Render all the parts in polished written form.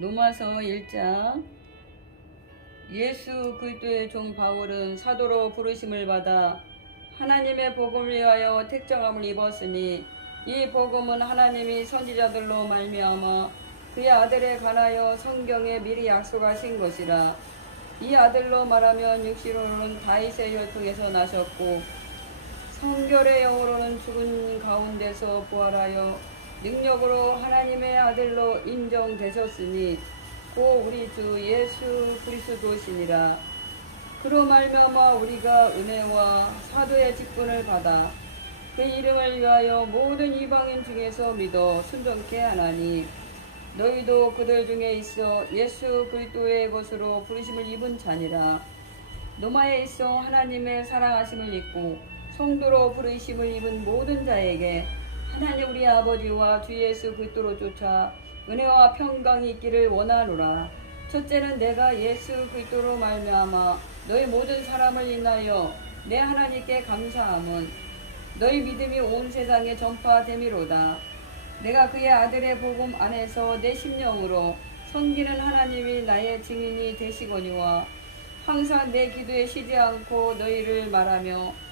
로마서 1장. 예수 그리스도의 종 바울은 사도로 부르심을 받아 하나님의 복음을 위하여 택정함을 입었으니 이 복음은 하나님이 선지자들로 말미암아 그의 아들에 관하여 성경에 미리 약속하신 것이라. 이 아들로 말하면 육시로는 다윗의 혈통에서 나셨고 성결의 영으로는 죽은 가운데서 부활하여 능력으로 하나님의 아들로 인정되셨으니 곧 우리 주 예수 그리스도시니라. 그로 말미암아 우리가 은혜와 사도의 직분을 받아 그 이름을 위하여 모든 이방인 중에서 믿어 순종케 하나니, 너희도 그들 중에 있어 예수 그리스도의 것으로 부르심을 입은 자니라. 로마에 있어 하나님의 사랑하심을 입고 성도로 부르심을 입은 모든 자에게 하나님 우리 아버지와 주 예수 그리스도로 쫓아 은혜와 평강이 있기를 원하노라. 첫째는 내가 예수 그리스도로 말미암아 너희 모든 사람을 인하여 내 하나님께 감사함은 너희 믿음이 온 세상에 전파됨이로다. 내가 그의 아들의 복음 안에서 내 심령으로 섬기는 하나님이 나의 증인이 되시거니와 항상 내 기도에 쉬지 않고 너희를 말하며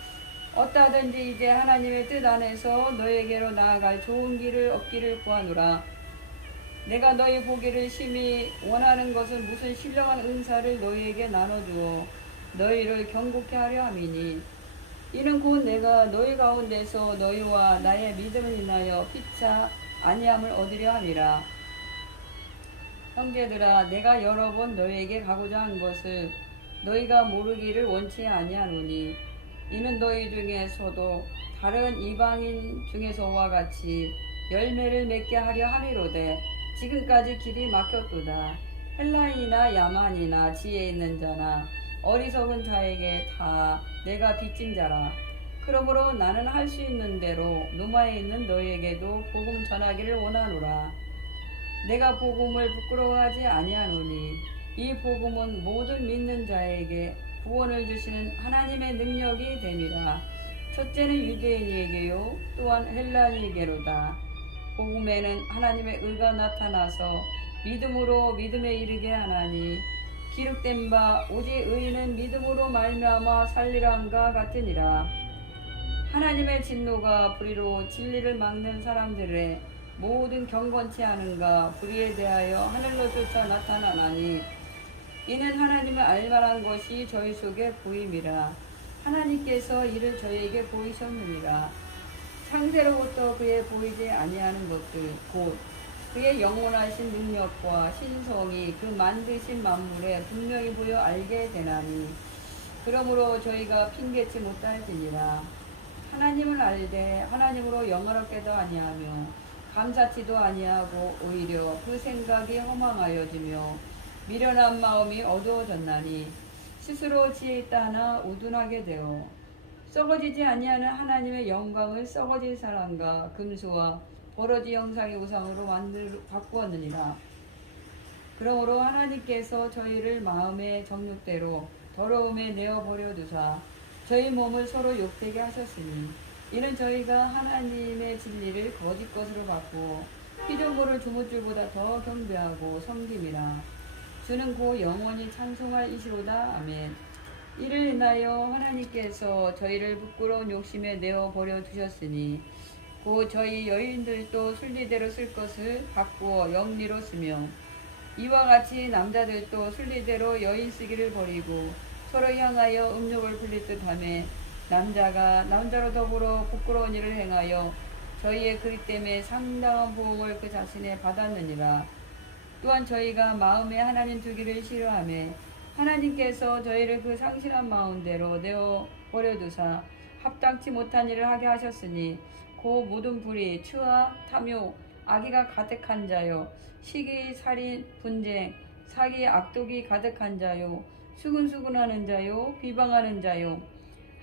어떠하든지 이제 하나님의 뜻 안에서 너희에게로 나아갈 좋은 길을 얻기를 구하노라. 내가 너희 보기를 심히 원하는 것은 무슨 신령한 은사를 너희에게 나눠주어 너희를 경고케 하려 함이니, 이는 곧 내가 너희 가운데서 너희와 나의 믿음을 인하여 피차 아니함을 얻으려 함이라. 형제들아, 내가 여러 번 너희에게 가고자 한 것을 너희가 모르기를 원치 아니하노니, 이는 너희 중에서도 다른 이방인 중에서와 같이 열매를 맺게 하려 함이로되 지금까지 길이 막혔도다. 헬라인이나 야만이나 지혜 있는 자나 어리석은 자에게 다 내가 빚진 자라. 그러므로 나는 할 수 있는 대로 로마에 있는 너희에게도 복음 전하기를 원하노라. 내가 복음을 부끄러워하지 아니하노니 이 복음은 모든 믿는 자에게 구원을 주시는 하나님의 능력이 됨이라. 첫째는 유대인에게요 또한 헬라인에게로다. 복음에는 하나님의 의가 나타나서 믿음으로 믿음에 이르게 하나니, 기록된 바 오직 의인은 믿음으로 말미암아 살리란가 같으니라. 하나님의 진노가 불의로 진리를 막는 사람들의 모든 경건치 않은가 불의에 대하여 하늘로 쫓아 나타나나니, 이는 하나님을 알만한 것이 저희 속에 보임이라. 하나님께서 이를 저희에게 보이셨느니라. 창세로부터 그의 보이지 아니하는 것들 곧 그의 영원하신 능력과 신성이 그 만드신 만물에 분명히 보여 알게 되나니, 그러므로 저희가 핑계치 못할지니라. 하나님을 알되 하나님으로 영화롭게도 아니하며 감사치도 아니하고 오히려 그 생각이 허망하여지며 미련한 마음이 어두워졌나니, 스스로 지혜 있다 하나 우둔하게 되어 썩어지지 아니하는 하나님의 영광을 썩어진 사람과 금수와 버러지 형상의 우상으로 바꾸었느니라. 그러므로 하나님께서 저희를 마음의 정욕대로 더러움에 내어버려 두사 저희 몸을 서로 욕되게 하셨으니, 이는 저희가 하나님의 진리를 거짓 것으로 바꾸어 피조물을 주무줄보다 더 경배하고 섬김이라. 주는 곧 영원히 찬송할 이시로다. 아멘. 이를 인하여 하나님께서 저희를 부끄러운 욕심에 내어버려 두셨으니 곧 저희 여인들도 순리대로 쓸 것을 바꾸어 영리로 쓰며, 이와 같이 남자들도 순리대로 여인 쓰기를 버리고 서로 향하여 음욕을 불릴 듯하며, 남자가 남자로 더불어 부끄러운 일을 행하여 저희의 그리 때문에 상당한 보응을 그 자신에 받았느니라. 또한 저희가 마음에 하나님 두기를 싫어하며 하나님께서 저희를 그 상실한 마음대로 내어버려 두사 합당치 못한 일을 하게 하셨으니, 그 모든 불의, 추와 탐욕, 악의가 가득한 자요, 시기, 살인, 분쟁, 사기, 악독이 가득한 자요, 수근수근하는 자요, 비방하는 자요,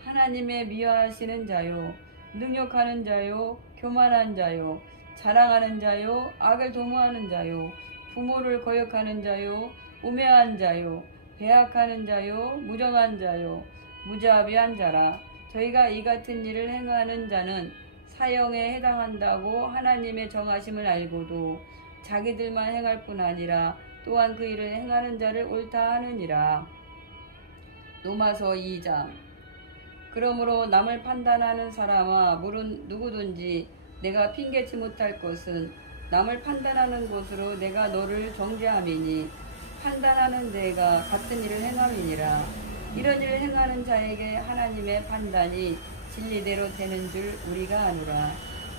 하나님의 미워하시는 자요, 능욕하는 자요, 교만한 자요, 자랑하는 자요, 악을 도모하는 자요, 부모를 거역하는 자요, 우매한 자요, 배악하는 자요, 무정한 자요, 무자비한 자라. 저희가 이 같은 일을 행하는 자는 사형에 해당한다고 하나님의 정하심을 알고도 자기들만 행할 뿐 아니라 또한 그 일을 행하는 자를 옳다 하느니라. 로마서 2장. 그러므로 남을 판단하는 사람아, 물은 누구든지 내가 핑계치 못할 것은 남을 판단하는 것으로 내가 너를 정죄함이니 판단하는 내가 같은 일을 행함이니라. 이런 일을 행하는 자에게 하나님의 판단이 진리대로 되는 줄 우리가 아노라.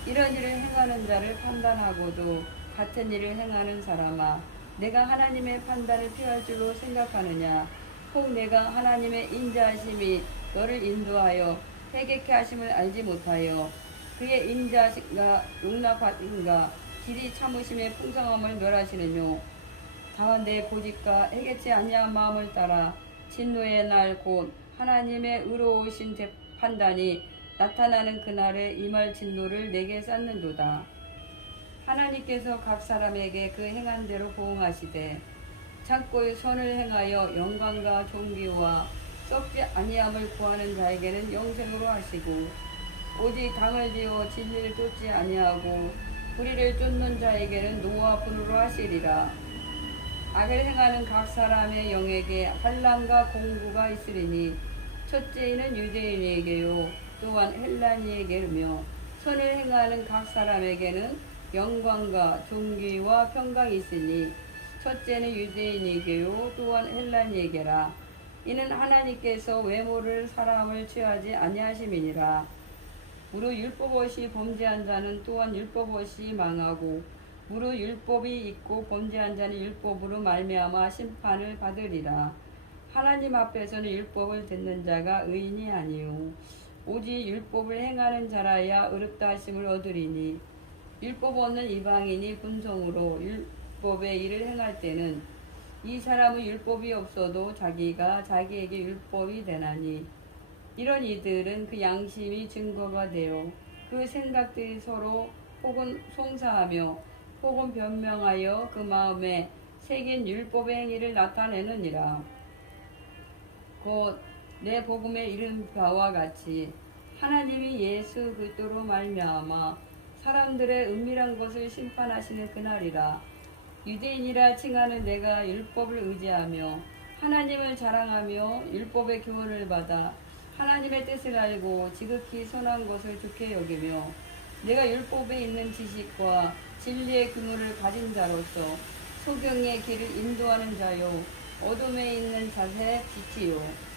이런 일을 행하는 자를 판단하고도 같은 일을 행하는 사람아, 내가 하나님의 판단을 피할 줄로 생각하느냐? 혹 내가 하나님의 인자하심이 너를 인도하여 회개케 하심을 알지 못하여 그의 인자가 용납하신가 길이 참으심의 풍성함을 멸하시느뇨. 다만 내 고집과 회개치 아니한 마음을 따라 진노의 날 곧 하나님의 의로우신 판단이 나타나는 그날에 임할 진노를 내게 쌓는도다. 하나님께서 각 사람에게 그 행한 대로 보응하시되 참고 선을 행하여 영광과 존귀와 썩지 아니함을 구하는 자에게는 영생으로 하시고 오직 당을 지어 진리를 쫓지 아니하고 불의를 쫓는 자에게는 노와 분으로 하시리라. 악을 행하는 각 사람의 영에게 환난과 공부가 있으리니 첫째는 유대인에게요 또한 헬라니에게며 선을 행하는 각 사람에게는 영광과 존귀와 평강이 있으니 첫째는 유대인에게요 또한 헬라니에게라. 이는 하나님께서 외모를 사람을 취하지 아니하심이니라. 무릇 율법 없이 범죄한 자는 또한 율법 없이 망하고 무릇 율법이 있고 범죄한 자는 율법으로 말미암아 심판을 받으리라. 하나님 앞에서는 율법을 듣는 자가 의인이 아니요 오직 율법을 행하는 자라야 의롭다 하심을 얻으리니 율법 없는 이방인이 분성으로 율법의 일을 행할 때는 이 사람은 율법이 없어도 자기가 자기에게 율법이 되나니 이런 이들은 그 양심이 증거가 되어 그 생각들이 서로 혹은 송사하며 혹은 변명하여 그 마음에 새긴 율법의 행위를 나타내느니라. 곧 내 복음에 이른 바와 같이 하나님이 예수 그리스도로 말미암아 사람들의 은밀한 것을 심판하시는 그날이라. 유대인이라 칭하는 내가 율법을 의지하며 하나님을 자랑하며 율법의 교훈을 받아 하나님의 뜻을 알고 지극히 선한 것을 좋게 여기며 내가 율법에 있는 지식과 진리의 그물을 가진 자로서 소경의 길을 인도하는 자요 어둠에 있는 자세 빛이요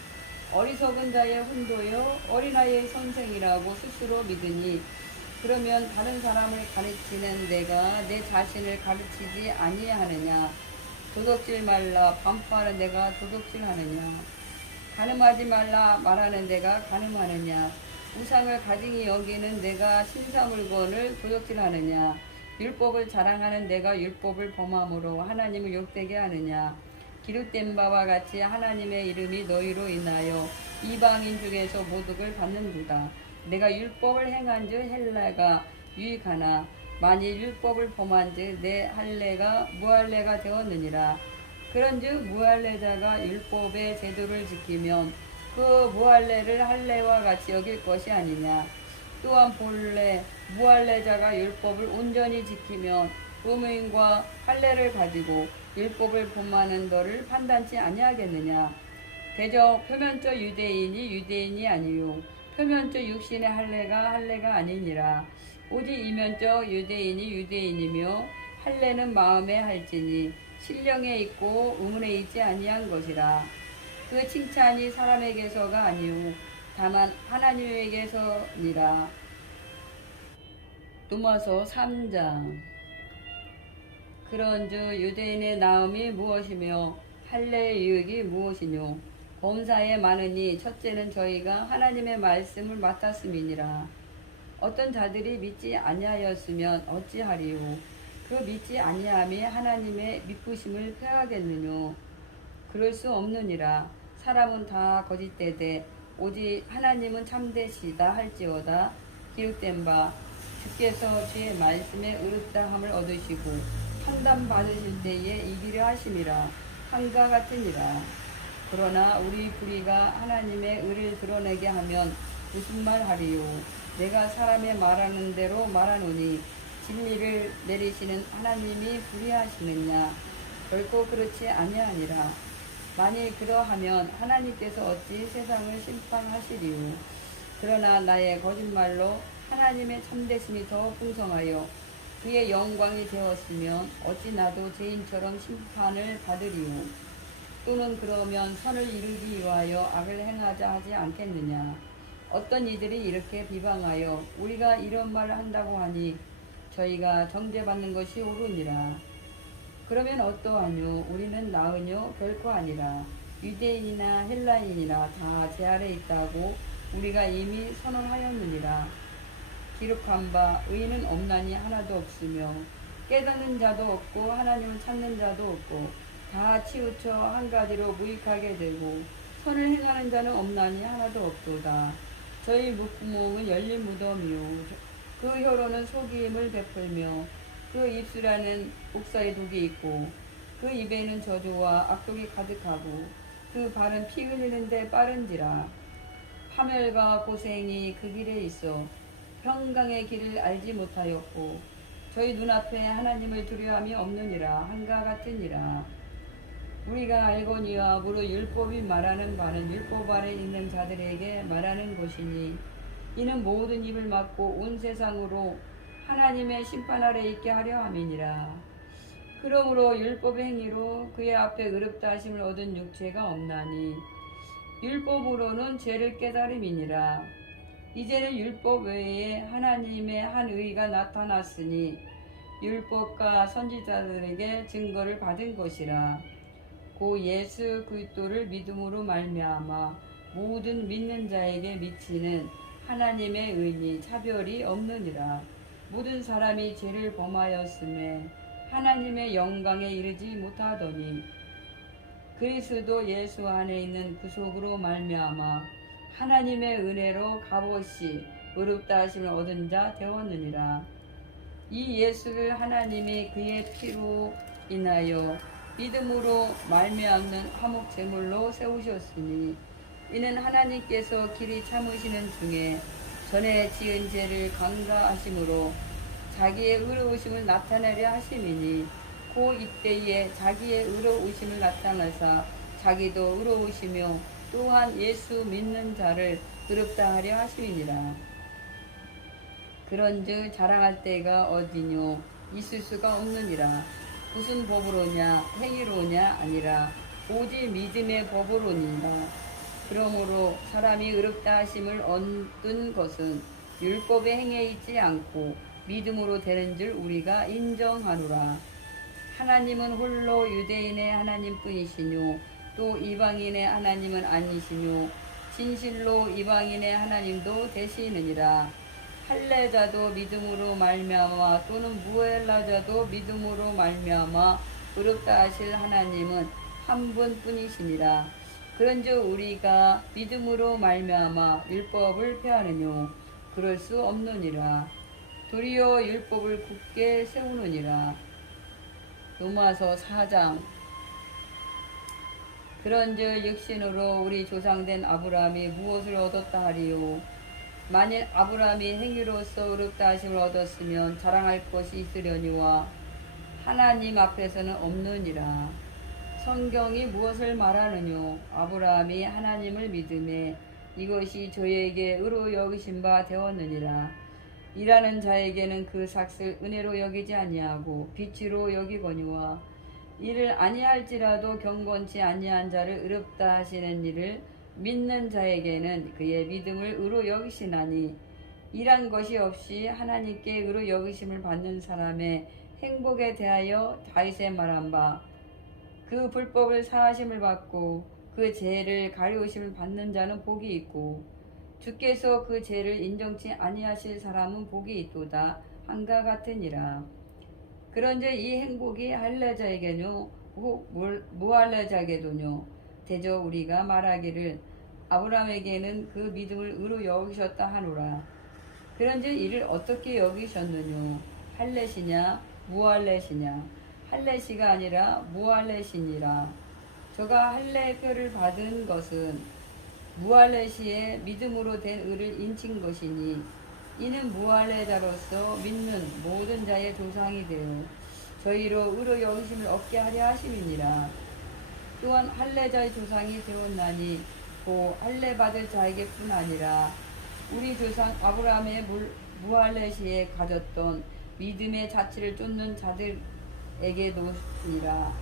어리석은 자의 훈도요 어린아이의 선생이라고 스스로 믿으니 그러면 다른 사람을 가르치는 내가 내 자신을 가르치지 아니하느냐? 도둑질 말라 반포하는 내가 도둑질하느냐? 간음하지 말라 말하는 내가 간음하느냐? 우상을 가증히 여기는 내가 신사물건을 도둑질하느냐? 율법을 자랑하는 내가 율법을 범함으로 하나님을 욕되게 하느냐? 기록된 바와 같이 하나님의 이름이 너희로 인하여 이방인 중에서 모독을 받는도다. 내가 율법을 행한즉 헬라가 유익하나 만일 율법을 범한즉 내 할례가 무할례가 되었느니라. 그런즉 무할례자가 율법의 제도를 지키면 그 무할례를 할례와 같이 여길 것이 아니냐. 또한 본래 무할례자가 율법을 온전히 지키면 의무인과 할례를 가지고 율법을 범하는 너를 판단치 아니하겠느냐. 대저 표면적 유대인이 유대인이 아니요 표면적 육신의 할례가 아니니라. 오직 이면적 유대인이 유대인이며 할례는 마음에 할지니 신령에 있고 의문에 있지 아니한 것이라. 그 칭찬이 사람에게서가 아니요 다만 하나님에게서니라. 로마서 3장. 그런즉 유대인의 나음이 무엇이며 할례의 유익이 무엇이뇨. 범사에 많으니 첫째는 저희가 하나님의 말씀을 맡았음이니라. 어떤 자들이 믿지 아니하였으면 어찌하리요. 그 믿지 아니함이 하나님의 미쁘심을 폐하겠느뇨. 그럴 수 없느니라. 사람은 다 거짓되되 오직 하나님은 참되시다 할지어다. 기록된 바 주께서 주의 말씀에 의롭다함을 얻으시고 판단 받으실 때에 이기려 하심이라. 한과 같으니라. 그러나 우리 불의가 하나님의 의를 드러내게 하면 무슨 말 하리요. 내가 사람의 말하는 대로 말하노니 진리를 내리시는 하나님이 불의하시느냐. 결코 그렇지 아니하니라. 만일 그러하면 하나님께서 어찌 세상을 심판하시리요. 그러나 나의 거짓말로 하나님의 참되심이 더 풍성하여 그의 영광이 되었으면 어찌 나도 죄인처럼 심판을 받으리요. 또는 그러면 선을 이루기 위하여 악을 행하자 하지 않겠느냐. 어떤 이들이 이렇게 비방하여 우리가 이런 말을 한다고 하니 저희가 정죄받는 것이 옳으니라. 그러면 어떠하뇨? 우리는 나으뇨? 결코 아니라. 유대인이나 헬라인이나 다 제 아래 있다고 우리가 이미 선언하였느니라. 기록한 바 의인은 없나니 하나도 없으며 깨닫는 자도 없고 하나님을 찾는 자도 없고 다 치우쳐 한 가지로 무익하게 되고 선을 행하는 자는 없나니 하나도 없도다. 저희 목구멍은 열린 무덤이요 그 혀로는 속임을 베풀며 그 입술에는 옥사의 독이 있고 그 입에는 저주와 악독이 가득하고 그 발은 피 흘리는데 빠른지라. 파멸과 고생이 그 길에 있어 평강의 길을 알지 못하였고 저희 눈앞에 하나님을 두려움이 없느니라. 한가 같으니라. 우리가 알거니와 무릇 율법이 말하는 바는 율법 아래 있는 자들에게 말하는 것이니 이는 모든 입을 막고 온 세상으로 하나님의 심판 아래 있게 하려 함이니라. 그러므로 율법의 행위로 그의 앞에 의롭다 하심을 얻은 육체가 없나니 율법으로는 죄를 깨달음이니라. 이제는 율법 외에 하나님의 한 의가 나타났으니 율법과 선지자들에게 증거를 받은 것이라. 고 예수 그리스도를 믿음으로 말미암아 모든 믿는 자에게 미치는 하나님의 의니 차별이 없느니라. 모든 사람이 죄를 범하였음에 하나님의 영광에 이르지 못하더니 그리스도 예수 안에 있는 구속으로 말미암아 하나님의 은혜로 값없이 의롭다 하심을 얻은 자 되었느니라. 이 예수를 하나님이 그의 피로 인하여 믿음으로 말미암는 화목 제물로 세우셨으니 이는 하나님께서 길이 참으시는 중에 전에 지은 죄를 강가하심으로 자기의 의로우심을 나타내려 하심이니 고 이때에 자기의 의로우심을 나타내사 자기도 의로우시며 또한 예수 믿는 자를 의롭다 하려 하심이니라. 그런즉 자랑할 때가 어디뇨? 있을 수가 없느니라. 무슨 법으로냐? 행위로냐? 아니라 오직 믿음의 법으로니라. 그러므로 사람이 의롭다 하심을 얻은 것은 율법의 행위에 있지 않고 믿음으로 되는 줄 우리가 인정하노라. 하나님은 홀로 유대인의 하나님뿐이시뇨 또 이방인의 하나님은 아니시뇨 진실로 이방인의 하나님도 되시느니라. 할례자도 믿음으로 말미암아 또는 무할례자도 믿음으로 말미암아 의롭다 하실 하나님은 한 분뿐이시니라. 그런즉 우리가 믿음으로 말미암아 율법을 폐하느뇨? 그럴 수 없느니라. 도리어 율법을 굳게 세우느니라. 로마서 4장. 그런즉 육신으로 우리 조상된 아브라함이 무엇을 얻었다 하리요? 만일 아브라함이 행위로서 의롭다 하심을 얻었으면 자랑할 것이 있으려니와 하나님 앞에서는 없느니라. 성경이 무엇을 말하느뇨? 아브라함이 하나님을 믿음에 이것이 저에게 의로 여기신 바 되었느니라. 일하는 자에게는 그 삭을 은혜로 여기지 아니하고 빛으로 여기거니와 이를 아니할지라도 경건치 아니한 자를 의롭다 하시는 일을 믿는 자에게는 그의 믿음을 의로 여기시나니 일한 것이 없이 하나님께 의로 여기심을 받는 사람의 행복에 대하여 다윗의 말한 바 그 불법을 사하심을 받고 그 죄를 가리우심을 받는 자는 복이 있고 주께서 그 죄를 인정치 아니하실 사람은 복이 있도다 한가 같으니라. 그런즉 이 행복이 할례자에게뇨 혹 무할례자에게도뇨? 대저 우리가 말하기를 아브라함에게는 그 믿음을 의로 여기셨다 하노라. 그런즉 이를 어떻게 여기셨느뇨? 할례시냐 무할례시냐? 할례시가 아니라 무할례시니라. 저가 할례표를 받은 것은 무할례시에 믿음으로 된 의를 인친 것이니 이는 무할례자로서 믿는 모든 자의 조상이 되어 저희로 의로 여기심을 얻게 하려 하심이니라. 또한 할례자의 조상이 되었나니 고 할례 받을 자에게뿐 아니라 우리 조상 아브라함의 무할례 시에 가졌던 믿음의 자취를 쫓는 자들에게도니라.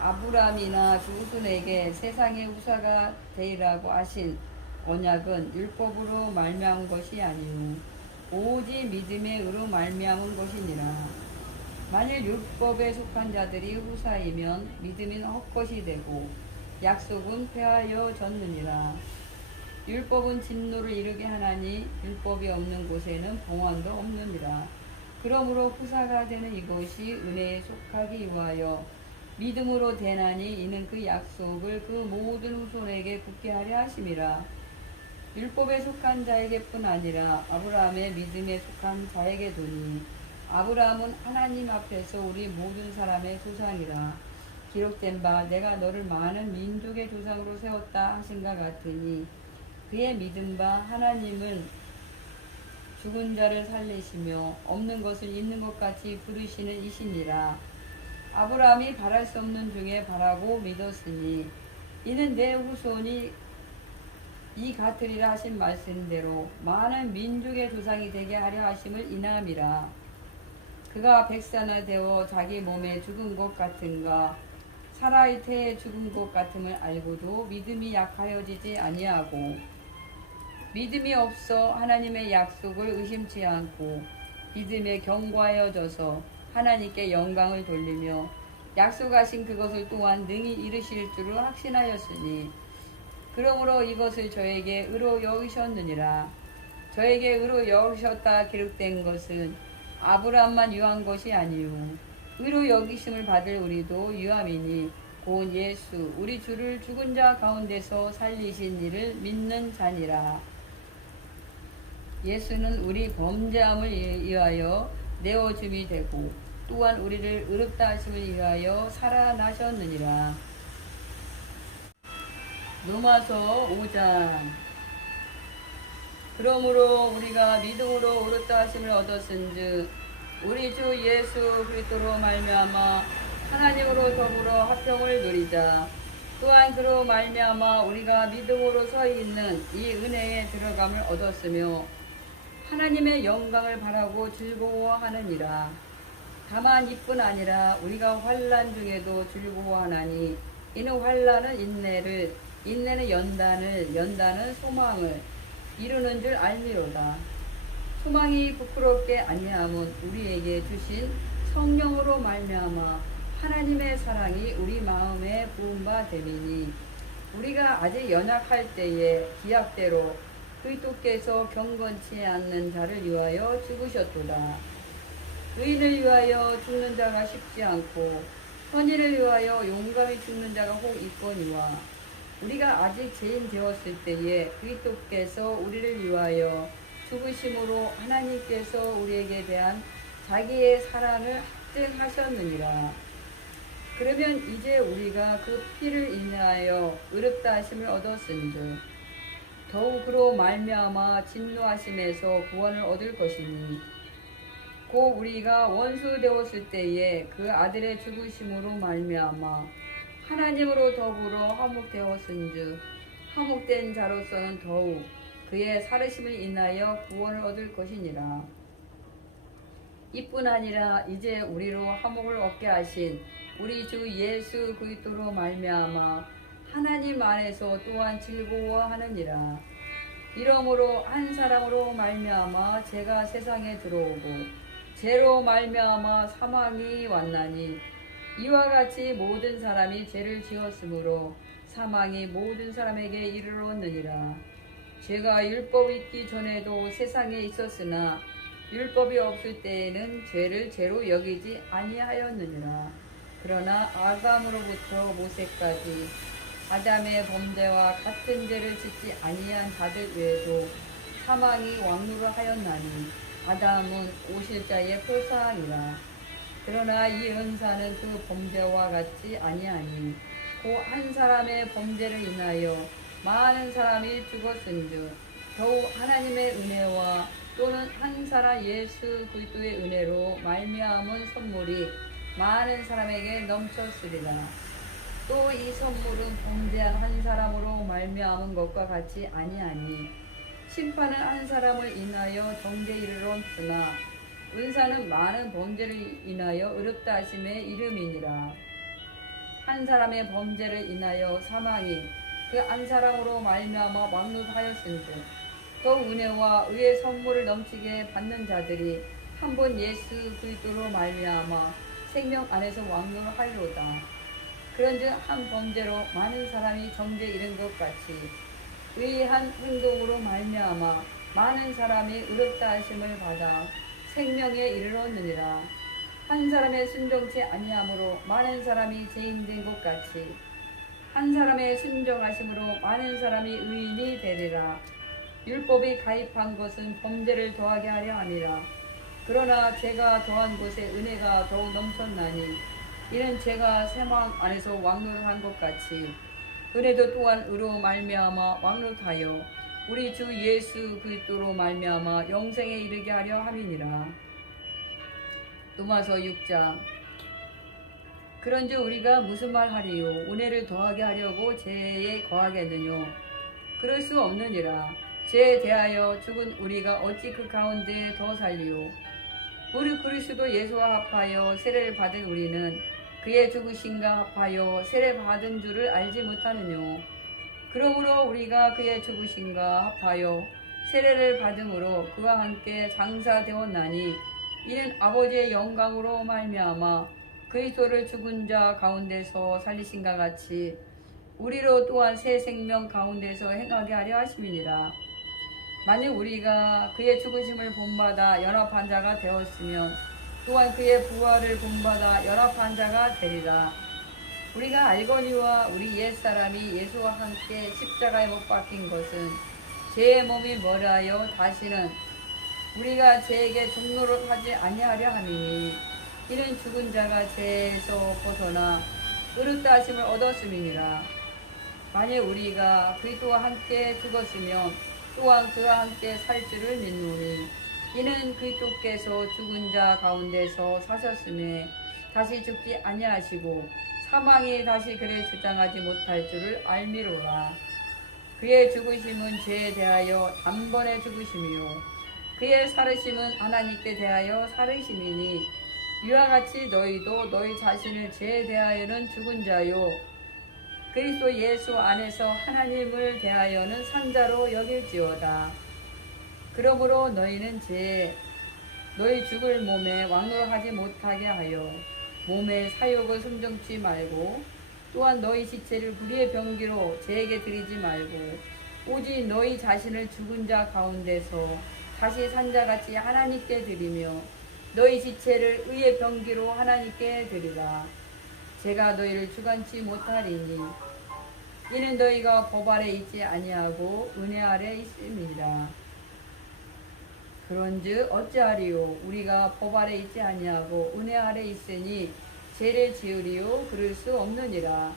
아브라함이나 그 후손에게 세상의 후사가 되리라고 하신 언약은 율법으로 말미암은 것이 아니요 오직 믿음의 의로 말미암은 것이니라. 만일 율법에 속한 자들이 후사이면 믿음은 헛것이 되고 약속은 폐하여 졌느니라. 율법은 진노를 이루게 하나니 율법이 없는 곳에는 봉헌도 없느니라. 그러므로 후사가 되는 이것이 은혜에 속하기 위하여 믿음으로 되나니 이는 그 약속을 그 모든 후손에게 굳게 하려 하심이라. 율법에 속한 자에게뿐 아니라 아브라함의 믿음에 속한 자에게도니 아브라함은 하나님 앞에서 우리 모든 사람의 조상이라. 기록된 바 내가 너를 많은 민족의 조상으로 세웠다 하신가 같으니 그의 믿은 바 하나님은 죽은 자를 살리시며 없는 것을 있는 것 같이 부르시는 이시니라. 아브라함이 바랄 수 없는 중에 바라고 믿었으니 이는 내 후손이 이 같으리라 하신 말씀대로 많은 민족의 조상이 되게 하려 하심을 인함이라. 그가 백산화되어 자기 몸에 죽은 것 같은가 사라의 태에 죽은 것 같음을 알고도 믿음이 약하여지지 아니하고 믿음이 없어 하나님의 약속을 의심치 않고 믿음에 견고하여져서 하나님께 영광을 돌리며 약속하신 그것을 또한 능히 이루실 줄을 확신하였으니 그러므로 이것을 저에게 의로 여기셨느니라. 저에게 의로 여기셨다 기록된 것은 아브라함만 유한 것이 아니요 의로 여기심을 받을 우리도 유함이니 곧 예수 우리 주를 죽은 자 가운데서 살리신 이를 믿는 자니라. 예수는 우리 범죄함을 위하여 내어줌이 되고 또한 우리를 의롭다 하심을 위하여 살아나셨느니라. 로마서 5장. 그러므로 우리가 믿음으로 의롭다 하심을 얻었은즉 우리 주 예수 그리스도로 말미암아 하나님으로 더불어 화평을 누리자. 또한 그로 말미암아 우리가 믿음으로 서 있는 이 은혜에 들어감을 얻었으며 하나님의 영광을 바라고 즐거워하느니라. 다만 이뿐 아니라 우리가 환난 중에도 즐거워하나니 이는 환난은 인내를 인내는 연단을 연단은 소망을 이루는 줄 알미로다. 소망이 부끄럽게 아니함은 우리에게 주신 성령으로 말미암아 하나님의 사랑이 우리 마음에 부은 바 됨이니 우리가 아직 연약할 때에 기약대로 그리스도께서 경건치 않는 자를 위하여 죽으셨도다. 의인을 위하여 죽는 자가 쉽지 않고 선인을 위하여 용감히 죽는 자가 혹 있거니와 우리가 아직 죄인 되었을 때에 그리스도께서 우리를 위하여 죽으심으로 하나님께서 우리에게 대한 자기의 사랑을 확증하셨느니라. 그러면 이제 우리가 그 피를 인하여 의롭다 하심을 얻었은즉 더욱 그로 말미암아 진노하심에서 구원을 얻을 것이니 곧 우리가 원수 되었을 때에 그 아들의 죽으심으로 말미암아 하나님으로 더불어 화목되었은즉 화목된 자로서는 더욱 그의 살으심을 인하여 구원을 얻을 것이니라. 이뿐 아니라 이제 우리로 화목을 얻게 하신 우리 주 예수 그리스도로 말미암아 하나님 안에서 또한 즐거워하느니라. 이러므로 한 사람으로 말미암아 죄가 세상에 들어오고 죄로 말미암아 사망이 왔나니 이와 같이 모든 사람이 죄를 지었으므로 사망이 모든 사람에게 이르렀느니라. 죄가 율법이 있기 전에도 세상에 있었으나 율법이 없을 때에는 죄를 죄로 여기지 아니하였느니라. 그러나 아담으로부터 모세까지 아담의 범죄와 같은 죄를 짓지 아니한 자들 외에도 사망이 왕노를 하였나니 아담은 오실 자의 표상이라. 그러나 이 은사는 그 범죄와 같지 아니하니 곧 한 사람의 범죄를 인하여 많은 사람이 죽었은즉 더욱 하나님의 은혜와 또는 한 사람 예수 그리스도의 은혜로 말미암은 선물이 많은 사람에게 넘쳤으리라. 또 이 선물은 범죄한 한 사람으로 말미암은 것과 같이 아니하니 심판은 한 사람을 인하여 정죄에 이르렀으나 은사는 많은 범죄를 인하여 의롭다 하심의 이름이니라. 한 사람의 범죄를 인하여 사망이 그 한 사람으로 말미암아 왕노하였은즉 더 은혜와 의의 선물을 넘치게 받는 자들이 한 번 예수 그리스도로 말미암아 생명 안에서 왕노하리로다. 그런즉 한 범죄로 많은 사람이 정죄에 이른 것 같이 의한 행동으로 말미암아 많은 사람이 의롭다 하심을 받아 생명에 이르렀느니라. 한 사람의 순종치 아니함으로 많은 사람이 죄인된 것 같이 한 사람의 순종하심으로 많은 사람이 의인이 되리라. 율법이 가입한 것은 범죄를 더하게 하려 함이라. 그러나 죄가 더한 곳에 은혜가 더욱 넘쳤나니 이는 죄가 사망 안에서 왕노한 것 같이 은혜도 또한 의로 말미암아 왕노하여 우리 주 예수 그리스도로 말미암아 영생에 이르게 하려 함이니라. 로마서 6장. 그런즉 우리가 무슨 말 하리요? 은혜를 더하게 하려고 죄에 거하겠느뇨? 그럴 수 없느니라. 죄에 대하여 죽은 우리가 어찌 그 가운데 더 살리요? 우리 그리스도 예수와 합하여 세례를 받은 우리는 그의 죽으심과 합하여 세례 받은 줄을 알지 못하느뇨? 그러므로 우리가 그의 죽으심과 합하여 세례를 받음으로 그와 함께 장사되었나니 이는 아버지의 영광으로 말미암아 그리스도를 죽은 자 가운데서 살리신과 같이 우리로 또한 새 생명 가운데서 행하게 하려 하심이니라. 만일 우리가 그의 죽으심을 본받아 연합한 자가 되었으면 또한 그의 부활을 본받아 연합한 자가 되리라. 우리가 알거니와 우리 옛사람이 예수와 함께 십자가에 못 박힌 것은 죄의 몸이 멀어하여 다시는 우리가 죄에게 종노릇 하지 아니하려 함이니 이는 죽은 자가 죄에서 벗어나 의롭다 하심을 얻었음이니라. 만일 우리가 그리스도와 함께 죽었으면 또한 그와 함께 살 줄을 믿노니 이는 그리스도께서 죽은 자 가운데서 사셨음에 다시 죽지 아니하시고 사망이 다시 그를 주장하지 못할 줄을 알미로라. 그의 죽으심은 죄에 대하여 단번에 죽으심이요 그의 살으심은 하나님께 대하여 살으심이니 이와 같이 너희도 너희 자신을 죄에 대하여는 죽은 자요 그리스도 예수 안에서 하나님을 대하여는 산 자로 여길지어다. 그러므로 너희는 너희 죽을 몸에 왕노하지 못하게 하여 몸의 사욕을 순종치 말고 또한 너희 시체를 불의의 병기로 죄에게 드리지 말고 오직 너희 자신을 죽은 자 가운데서 다시 산 자같이 하나님께 드리며 너희 지체를 의의 병기로 하나님께 드리라. 제가 너희를 주관치 못하리니 이는 너희가 법 아래 있지 아니하고 은혜 아래 있음이니라. 그런즉 어찌하리요? 우리가 법 아래 있지 아니하고 은혜 아래 있으니 죄를 지으리요? 그럴 수 없느니라.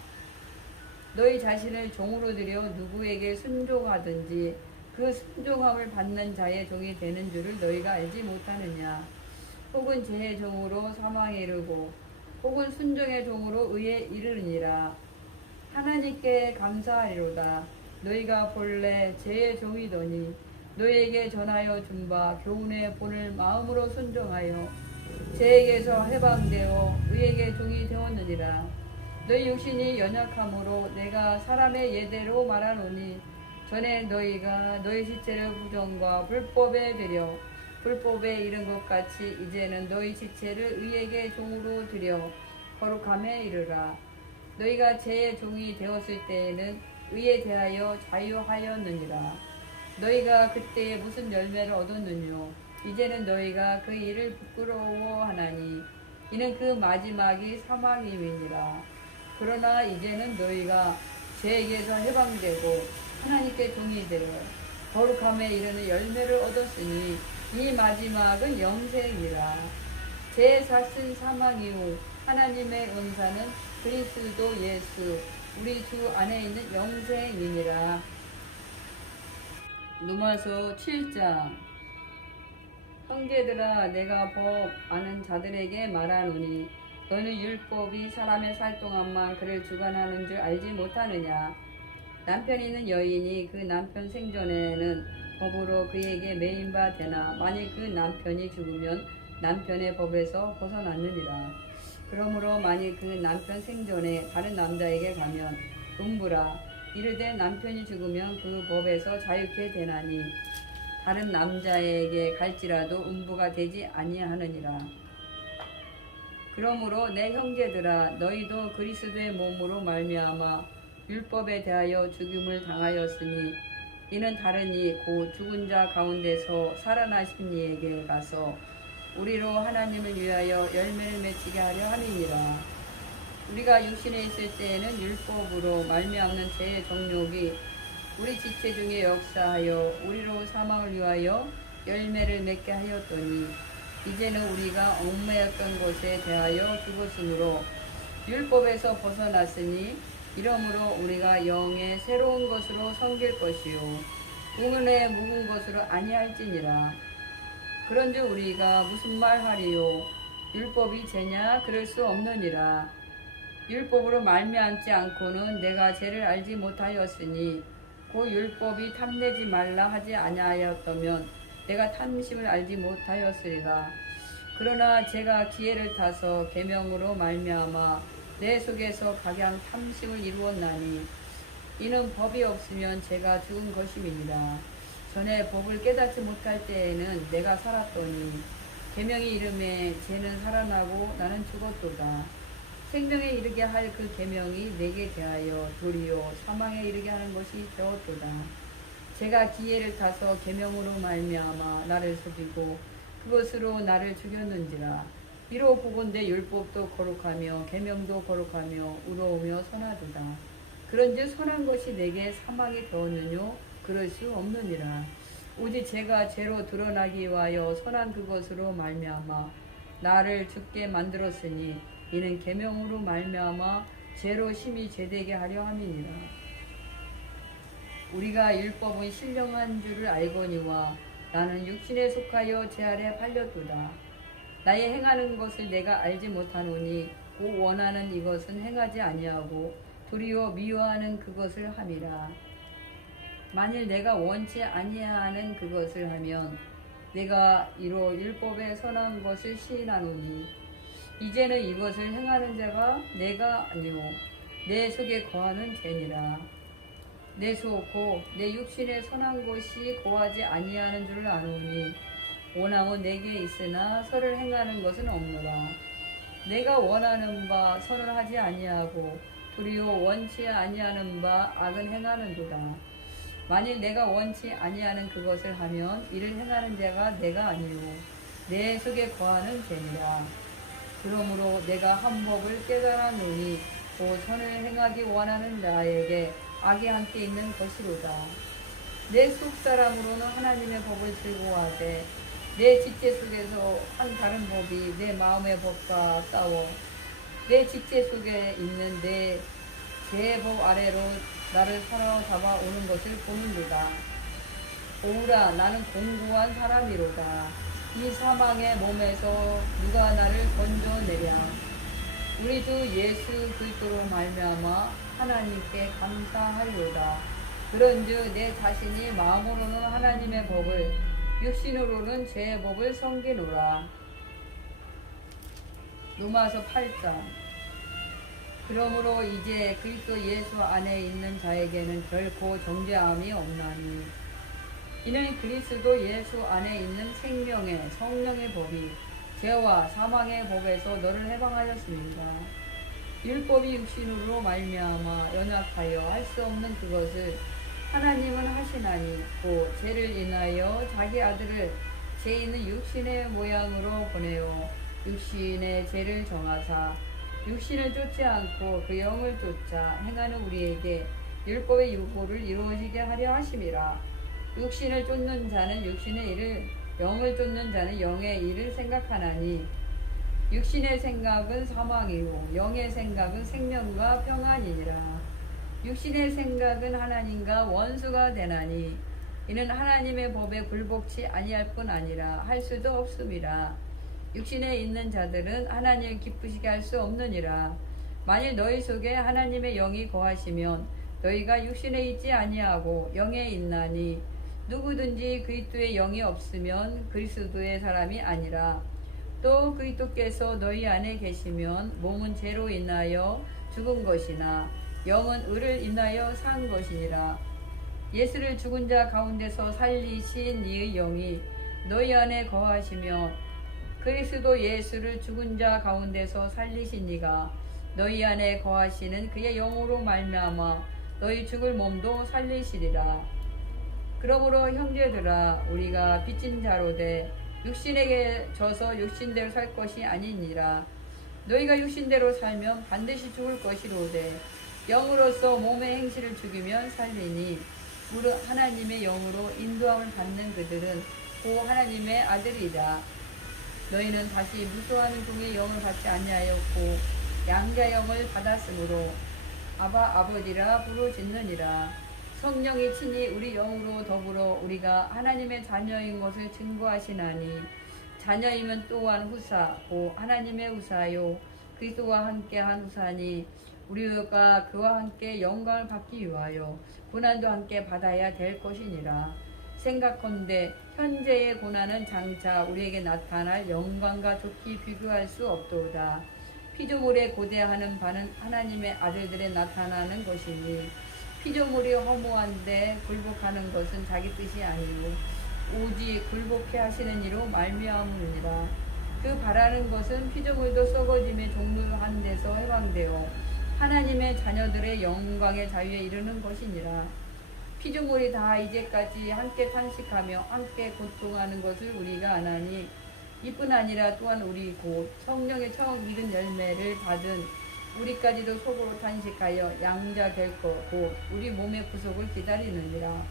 너희 자신을 종으로 들여 누구에게 순종하든지 그 순종함을 받는 자의 종이 되는 줄을 너희가 알지 못하느냐? 혹은 죄의 종으로 사망에 이르고 혹은 순종의 종으로 의에 이르느니라. 하나님께 감사하리로다. 너희가 본래 죄의 종이더니 너희에게 전하여 준 바 교훈의 본을 마음으로 순종하여 죄에게서 해방되어 의에게 종이 되었느니라. 너희 육신이 연약함으로 내가 사람의 예대로 말하노니 전에 너희가 너희 시체를 부정과 불법에 들여 불법에 이른 것 같이 이제는 너희 지체를 의에게 종으로 드려 거룩함에 이르라. 너희가 죄의 종이 되었을 때에는 의에 대하여 자유하였느니라. 너희가 그때에 무슨 열매를 얻었느뇨? 이제는 너희가 그 일을 부끄러워하나니 이는 그 마지막이 사망임이니라. 그러나 이제는 너희가 죄에게서 해방되고 하나님께 종이 되어 거룩함에 이르는 열매를 얻었으니 이 마지막은 영생이라. 제 삭슨 사망 이후 하나님의 은사는 그리스도 예수 우리 주 안에 있는 영생이니라. 로마서 7장. 형제들아, 내가 법 아는 자들에게 말하노니 너는 율법이 사람의 살 동안만 그를 주관하는 줄 알지 못하느냐. 남편 있는 여인이 그 남편 생전에는 법으로 그에게 매인 바 되나 만일 그 남편이 죽으면 남편의 법에서 벗어났느니라. 그러므로 만일 그 남편 생전에 다른 남자에게 가면 음부라. 이르되 남편이 죽으면 그 법에서 자유케 되나니 다른 남자에게 갈지라도 음부가 되지 아니하느니라. 그러므로 내 형제들아, 너희도 그리스도의 몸으로 말미암아 율법에 대하여 죽임을 당하였으니 이는 다르니 곧 죽은 자 가운데서 살아나신 이에게 가서 우리로 하나님을 위하여 열매를 맺히게 하려 함이니라. 우리가 육신에 있을 때에는 율법으로 말미암는 죄의 정욕이 우리 지체 중에 역사하여 우리로 사망을 위하여 열매를 맺게 하였더니 이제는 우리가 얽매였던 것에 대하여 죽었으므로 율법에서 벗어났으니 이러므로 우리가 영의 새로운 것으로 섬길 것이요 의문의 묵은 것으로 아니할지니라. 그런즉 우리가 무슨 말하리요? 율법이 죄냐? 그럴 수 없느니라. 율법으로 말미암지 않고는 내가 죄를 알지 못하였으니 그 율법이 탐내지 말라 하지 아니하였다면 내가 탐심을 알지 못하였으리라. 그러나 제가 기회를 타서 계명으로 말미암아 내 속에서 각양 탐심을 이루었나니 이는 법이 없으면 제가 죽은 것임이니라. 전에 법을 깨닫지 못할 때에는 내가 살았더니 계명이 이름에 죄는 살아나고 나는 죽었도다. 생명에 이르게 할 그 계명이 내게 대하여 도리어 사망에 이르게 하는 것이 되었도다. 제가 기회를 타서 계명으로 말미암아 나를 속이고 그것으로 나를 죽였는지라. 비록 보건대 율법도 거룩하며 계명도 거룩하며 의로우며 선하도다. 그런즉 선한 것이 내게 사망이 되었느뇨? 그럴 수 없느니라. 오직 제가 죄로 드러나기 위하여 선한 그것으로 말미암아 나를 죽게 만들었으니 이는 계명으로 말미암아 죄로 심히 죄되게 하려 함이니라. 우리가 율법은 신령한 줄을 알거니와 나는 육신에 속하여 죄 아래 팔렸도다. 나의 행하는 것을 내가 알지 못하노니 곧 원하는 이것은 행하지 아니하고 도리어 미워하는 그것을 함이라. 만일 내가 원치 아니하는 그것을 하면 내가 이로 율법의 선한 것을 시인하노니 이제는 이것을 행하는 자가 내가 아니오 내 속에 거하는 죄니라. 내 속 곧 내 육신에 선한 것이 거하지 아니하는 줄 아노니 원함은 내게 있으나 선을 행하는 것은 없노라. 내가 원하는 바 선을 하지 아니하고 도리어 원치 아니하는 바 악은 행하는도다. 만일 내가 원치 아니하는 그것을 하면 이를 행하는 자가 내가 아니오 내 속에 거하는 죄니라. 그러므로 내가 한 법을 깨달았노니 곧 선을 행하기 원하는 자에게 악이 함께 있는 것이로다. 내 속사람으로는 하나님의 법을 즐거워하되 내 지체 속에서 한 다른 법이 내 마음의 법과 싸워 내 지체 속에 있는 내 죄의 법 아래로 나를 사로잡아 오는 것을 보는도다. 오라, 나는 공고한 사람이로다. 이 사망의 몸에서 누가 나를 건져내랴. 우리 주 예수 그리스도로 말미암아 하나님께 감사하리로다. 그런즉 내 자신이 마음으로는 하나님의 법을 육신으로는 죄의 법을 섬기노라. 로마서 8장. 그러므로 이제 그리스도 예수 안에 있는 자에게는 결코 정죄함이 없나니 이는 그리스도 예수 안에 있는 생명의 성령의 법이 죄와 사망의 법에서 너를 해방하였습니다. 율법이 육신으로 말미암아 연약하여 할 수 없는 그것을 하나님은 하시나니 곧 죄를 인하여 자기 아들을 죄 있는 육신의 모양으로 보내어 육신의 죄를 정하사 육신을 쫓지 않고 그 영을 쫓아 행하는 우리에게 율법의 요구를 이루어지게 하려 하심이라. 육신을 쫓는 자는 육신의 일을, 영을 쫓는 자는 영의 일을 생각하나니 육신의 생각은 사망이요 영의 생각은 생명과 평안이니라. 육신의 생각은 하나님과 원수가 되나니 이는 하나님의 법에 굴복치 아니할 뿐 아니라 할 수도 없음이라. 육신에 있는 자들은 하나님을 기쁘시게 할 수 없느니라. 만일 너희 속에 하나님의 영이 거하시면 너희가 육신에 있지 아니하고 영에 있나니 누구든지 그리스도의 영이 없으면 그리스도의 사람이 아니라. 또 그리스도께서 너희 안에 계시면 몸은 죄로 인하여 죽은 것이나 영은 의를 인하여 산 것이니라. 예수를 죽은 자 가운데서 살리신 이의 영이 너희 안에 거하시면 그리스도 예수를 죽은 자 가운데서 살리신 이가 너희 안에 거하시는 그의 영으로 말미암아 너희 죽을 몸도 살리시리라. 그러므로 형제들아, 우리가 빚진 자로되 육신에게 져서 육신대로 살 것이 아니니라. 너희가 육신대로 살면 반드시 죽을 것이로되 영으로서 몸의 행실을 죽이면 살리니 무릇 하나님의 영으로 인도함을 받는 그들은 곧 하나님의 아들이라. 너희는 다시 무수하는 종의 영을 받지 아니하였고 양자 영을 받았으므로 아바 아버지라 부르짖느니라. 성령이 친히 우리 영으로 더불어 우리가 하나님의 자녀인 것을 증거하시나니 자녀이면 또한 후사 곧 하나님의 후사요 그리스도와 함께한 후사니 우리가 그와 함께 영광을 받기 위하여 고난도 함께 받아야 될 것이니라. 생각컨대 현재의 고난은 장차 우리에게 나타날 영광과 좋게 비교할 수 없도다. 피조물에 고대하는 바는 하나님의 아들들에 나타나는 것이니 피조물이 허무한데 굴복하는 것은 자기 뜻이 아니고 오직 굴복해 하시는 이로 말미암으니라. 그 바라는 것은 피조물도 썩어짐의 종류한 데서 해방되어 하나님의 자녀들의 영광의 자유에 이르는 것이니라. 피조물이 다 이제까지 함께 탄식하며 함께 고통하는 것을 우리가 아나니 이뿐 아니라 또한 우리 곧 성령의 처음 익은 열매를 받은 우리까지도 속으로 탄식하여 양자 될 거고 우리 몸의 구속을 기다리느니라.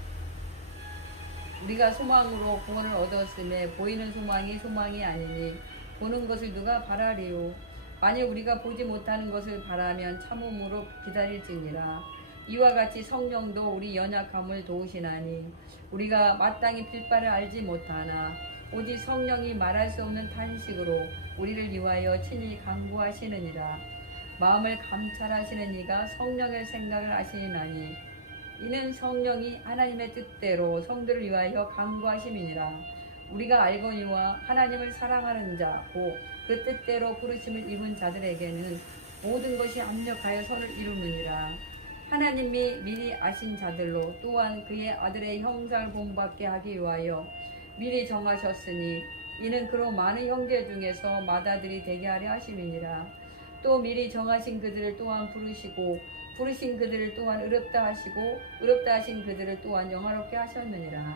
우리가 소망으로 구원을 얻었음에 보이는 소망이 아니니 보는 것을 누가 바라리요. 만일 우리가 보지 못하는 것을 바라면 참음으로 기다릴지니라. 이와 같이 성령도 우리 연약함을 도우시나니 우리가 마땅히 빌 바를 알지 못하나 오직 성령이 말할 수 없는 탄식으로 우리를 위하여 친히 간구하시느니라. 마음을 감찰하시는 이가 성령의 생각을 아시나니 이는 성령이 하나님의 뜻대로 성도를 위하여 간구하심이니라. 우리가 알거니와 하나님을 사랑하는 자 곧 그 뜻대로 부르심을 입은 자들에게는 모든 것이 합력하여 선을 이루느니라. 하나님이 미리 아신 자들로 또한 그의 아들의 형상을 본받게 하기 위하여 미리 정하셨으니 이는 그로 많은 형제 중에서 맏아들이 되게 하려 하심이니라. 또 미리 정하신 그들을 또한 부르시고 부르신 그들을 또한 의롭다 하시고 의롭다 하신 그들을 또한 영화롭게 하셨느니라.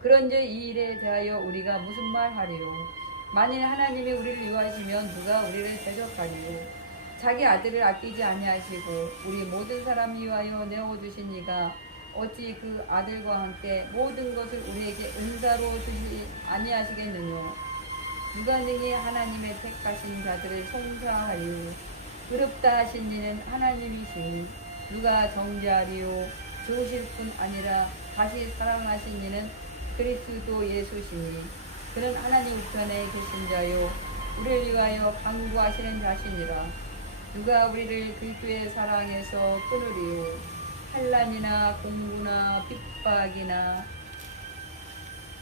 그런즉 이 일에 대하여 우리가 무슨 말 하리요? 만일 하나님이 우리를 위하시면 누가 우리를 대적하리요? 자기 아들을 아끼지 아니하시고 우리 모든 사람 위하여 내어주신 이가 어찌 그 아들과 함께 모든 것을 우리에게 은사로 주시 아니하시겠느냐? 누가 능히 하나님의 택하신 자들을 송사하리요? 의롭다 하신 이는 하나님이시니 누가 정죄하리요? 좋으실 뿐 아니라 다시 사랑하신 이는 그리스도 예수시니 그는 하나님 우편에 계신 자요 우리를 위하여 간구하시는 자시니라. 누가 우리를 그리스도의 사랑에서 끊으리요? 환난이나 공고나 핍박이나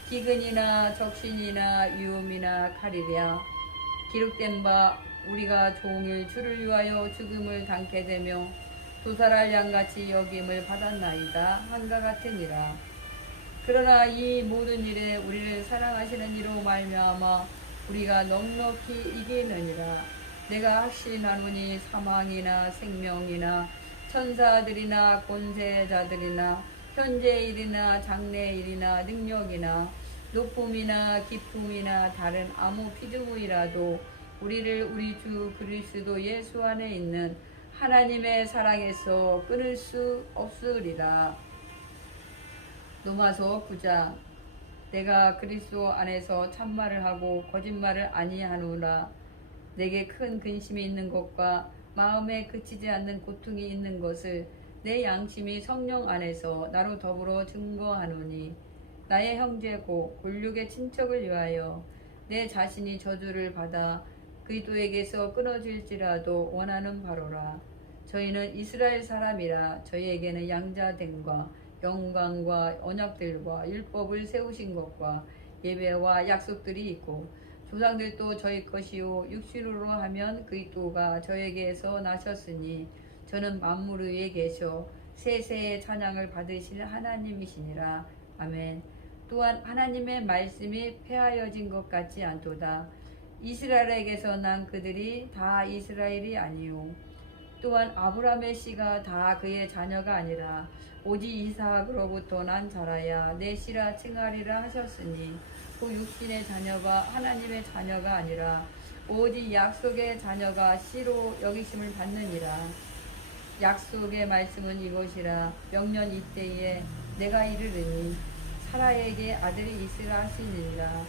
기근이나 적신이나 위험이나 칼이랴. 기록된 바 우리가 종일 주를 위하여 죽음을 당케 되며 도살할 양같이 여김을 받았나이다 한가 같으니라. 그러나 이 모든 일에 우리를 사랑하시는 이로 말미암아 우리가 넉넉히 이기느니라. 내가 확신하노니 사망이나 생명이나 천사들이나 권세자들이나 현재일이나 장래일이나 능력이나 높음이나 깊음이나 다른 아무 피조물이라도 우리를 우리 주 그리스도 예수 안에 있는 하나님의 사랑에서 끊을 수 없으리라. 로마서 9장. 내가 그리스도 안에서 참말을 하고 거짓말을 아니하노라. 내게 큰 근심이 있는 것과 마음에 그치지 않는 고통이 있는 것을 내 양심이 성령 안에서 나로 더불어 증거하노니 나의 형제고 골육의 친척을 위하여 내 자신이 저주를 받아 그리스도에게서 끊어질지라도 원하는 바로라. 저희는 이스라엘 사람이라 저희에게는 양자됨과 영광과 언약들과 율법을 세우신 것과 예배와 약속들이 있고 조상들도 저희 것이요 육신으로 하면 그리스도가 저에게서 나셨으니 저는 만물 위에 계셔 세세의 찬양을 받으실 하나님이시니라. 아멘. 또한 하나님의 말씀이 폐하여진 것 같지 않도다. 이스라엘에게서 난 그들이 다 이스라엘이 아니요 또한 아브라함의 씨가 다 그의 자녀가 아니라 오직 이삭으로부터 난 자라야 내 씨라 칭하리라 하셨으니 그 육신의 자녀가 하나님의 자녀가 아니라 오직 약속의 자녀가 씨로 여기심을 받느니라. 약속의 말씀은 이것이라. 명년 이때에 내가 이르르니 사라에게 아들이 있으라 하시니라.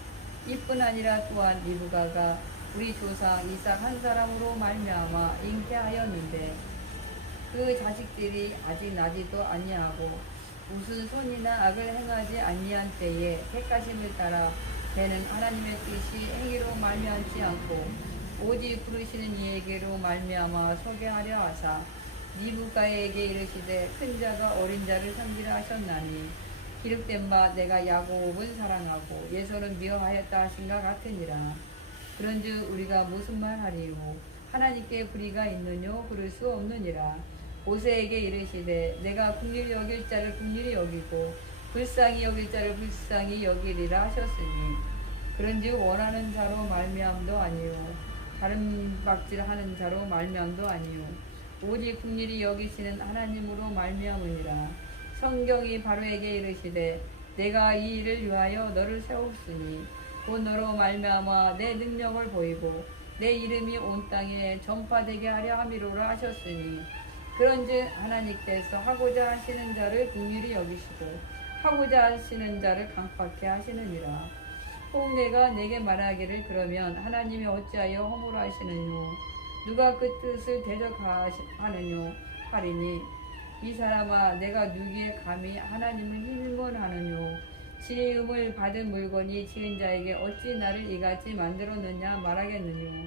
이뿐 아니라 또한 리브가가 우리 조상 이삭 한 사람으로 말미암아 잉태하였는데 그 자식들이 아직 나지도 아니하고 무슨 선이나 악을 행하지 아니한 때에 택하심을 따라 되는 하나님의 뜻이 행위로 말미암지 않고 오직 부르시는 이에게로 말미암아 서게 하려 하사 리브가에게 이르시되 큰 자가 어린 자를 섬기라 하셨나니 기록된 바 내가 야곱은 사랑하고 예서는 미워하였다 하신가 같으니라. 그런즉 우리가 무슨 말하리요? 하나님께 불의가 있느뇨? 그럴 수 없느니라. 모세에게 이르시되 내가 긍휼히 여길 자를 긍휼히 여기고 불쌍히 여길 자를 불쌍히 여기리라 하셨으니 그런즉 원하는 자로 말미암도 아니요 다른 박질하는 자로 말미암도 아니요 오직 긍휼히 여기시는 하나님으로 말미암으니라. 성경이 바로에게 이르시되 내가 이 일을 위하여 너를 세웠으니 곧 너로 말미암아 내 능력을 보이고 내 이름이 온 땅에 전파되게 하려 함이로라 하셨으니 그런즉 하나님께서 하고자 하시는 자를 긍휼히 여기시고 하고자 하시는 자를 강팍케 하시느니라. 혹 내가 내게 말하기를 그러면 하나님이 어찌하여 허물어 하시느뇨? 누가 그 뜻을 대적하느뇨? 하리니 이 사람아 내가 누구에 감히 하나님을 힐문하느뇨? 지음을 받은 물건이 지은 자에게 어찌 나를 이같이 만들었느냐 말하겠느뇨?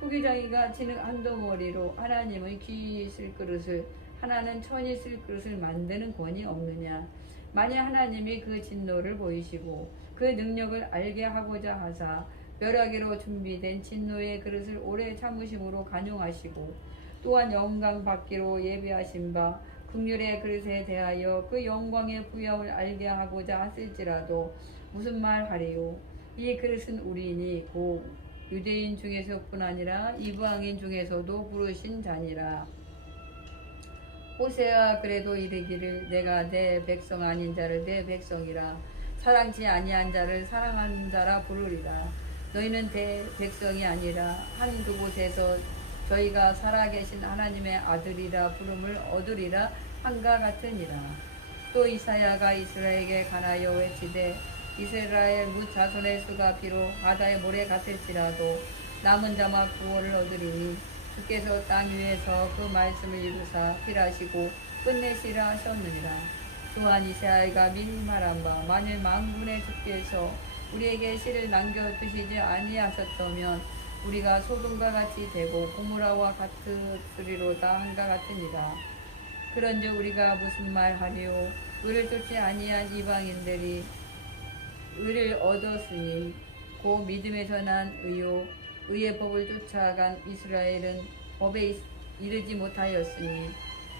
토기장이가 지는 한덩어리로 하나님은 귀 있을 그릇을 하나는 천이 있을 그릇을 만드는 권이 없느냐? 만약 하나님이 그 진노를 보이시고 그 능력을 알게 하고자 하사 멸하기로 준비된 진노의 그릇을 오래 참으심으로 간용하시고 또한 영광 받기로 예비하신 바 긍휼의 그릇에 대하여 그 영광의 부여를 알게 하고자 하실지라도 무슨 말하리요? 이 그릇은 우리니 곧 유대인 중에서뿐 아니라 이방인 중에서도 부르신 자니라. 호세아 그래도 이르기를 내가 내 백성 아닌 자를 내 백성이라 사랑치 아니한 자를 사랑하는 자라 부르리라. 너희는 내 백성이 아니라 한 그곳에서 저희가 살아계신 하나님의 아들이라 부름을 얻으리라 한가 같으니라. 또 이사야가 이스라엘에게 관하여 외치되 이스라엘 뭇 자손의 수가 비록 바다의 모래 같을지라도 남은 자만 구원을 얻으리니 주께서 땅 위에서 그 말씀을 이루사 필하시고 끝내시라 하셨느니라. 또한 이사야가 미리 말한 바 만일 만군의 주께서 우리에게 씨를 남겨두시지 아니하셨다면 우리가 소돔과 같이 되고 고모라와 같으리로다 한가 같으니라. 그런즉 우리가 무슨 말하리요? 의를 쫓지 아니한 이방인들이 의를 얻었으니 곧 믿음에서 난 의요 의의 법을 쫓아간 이스라엘은 법에 이르지 못하였으니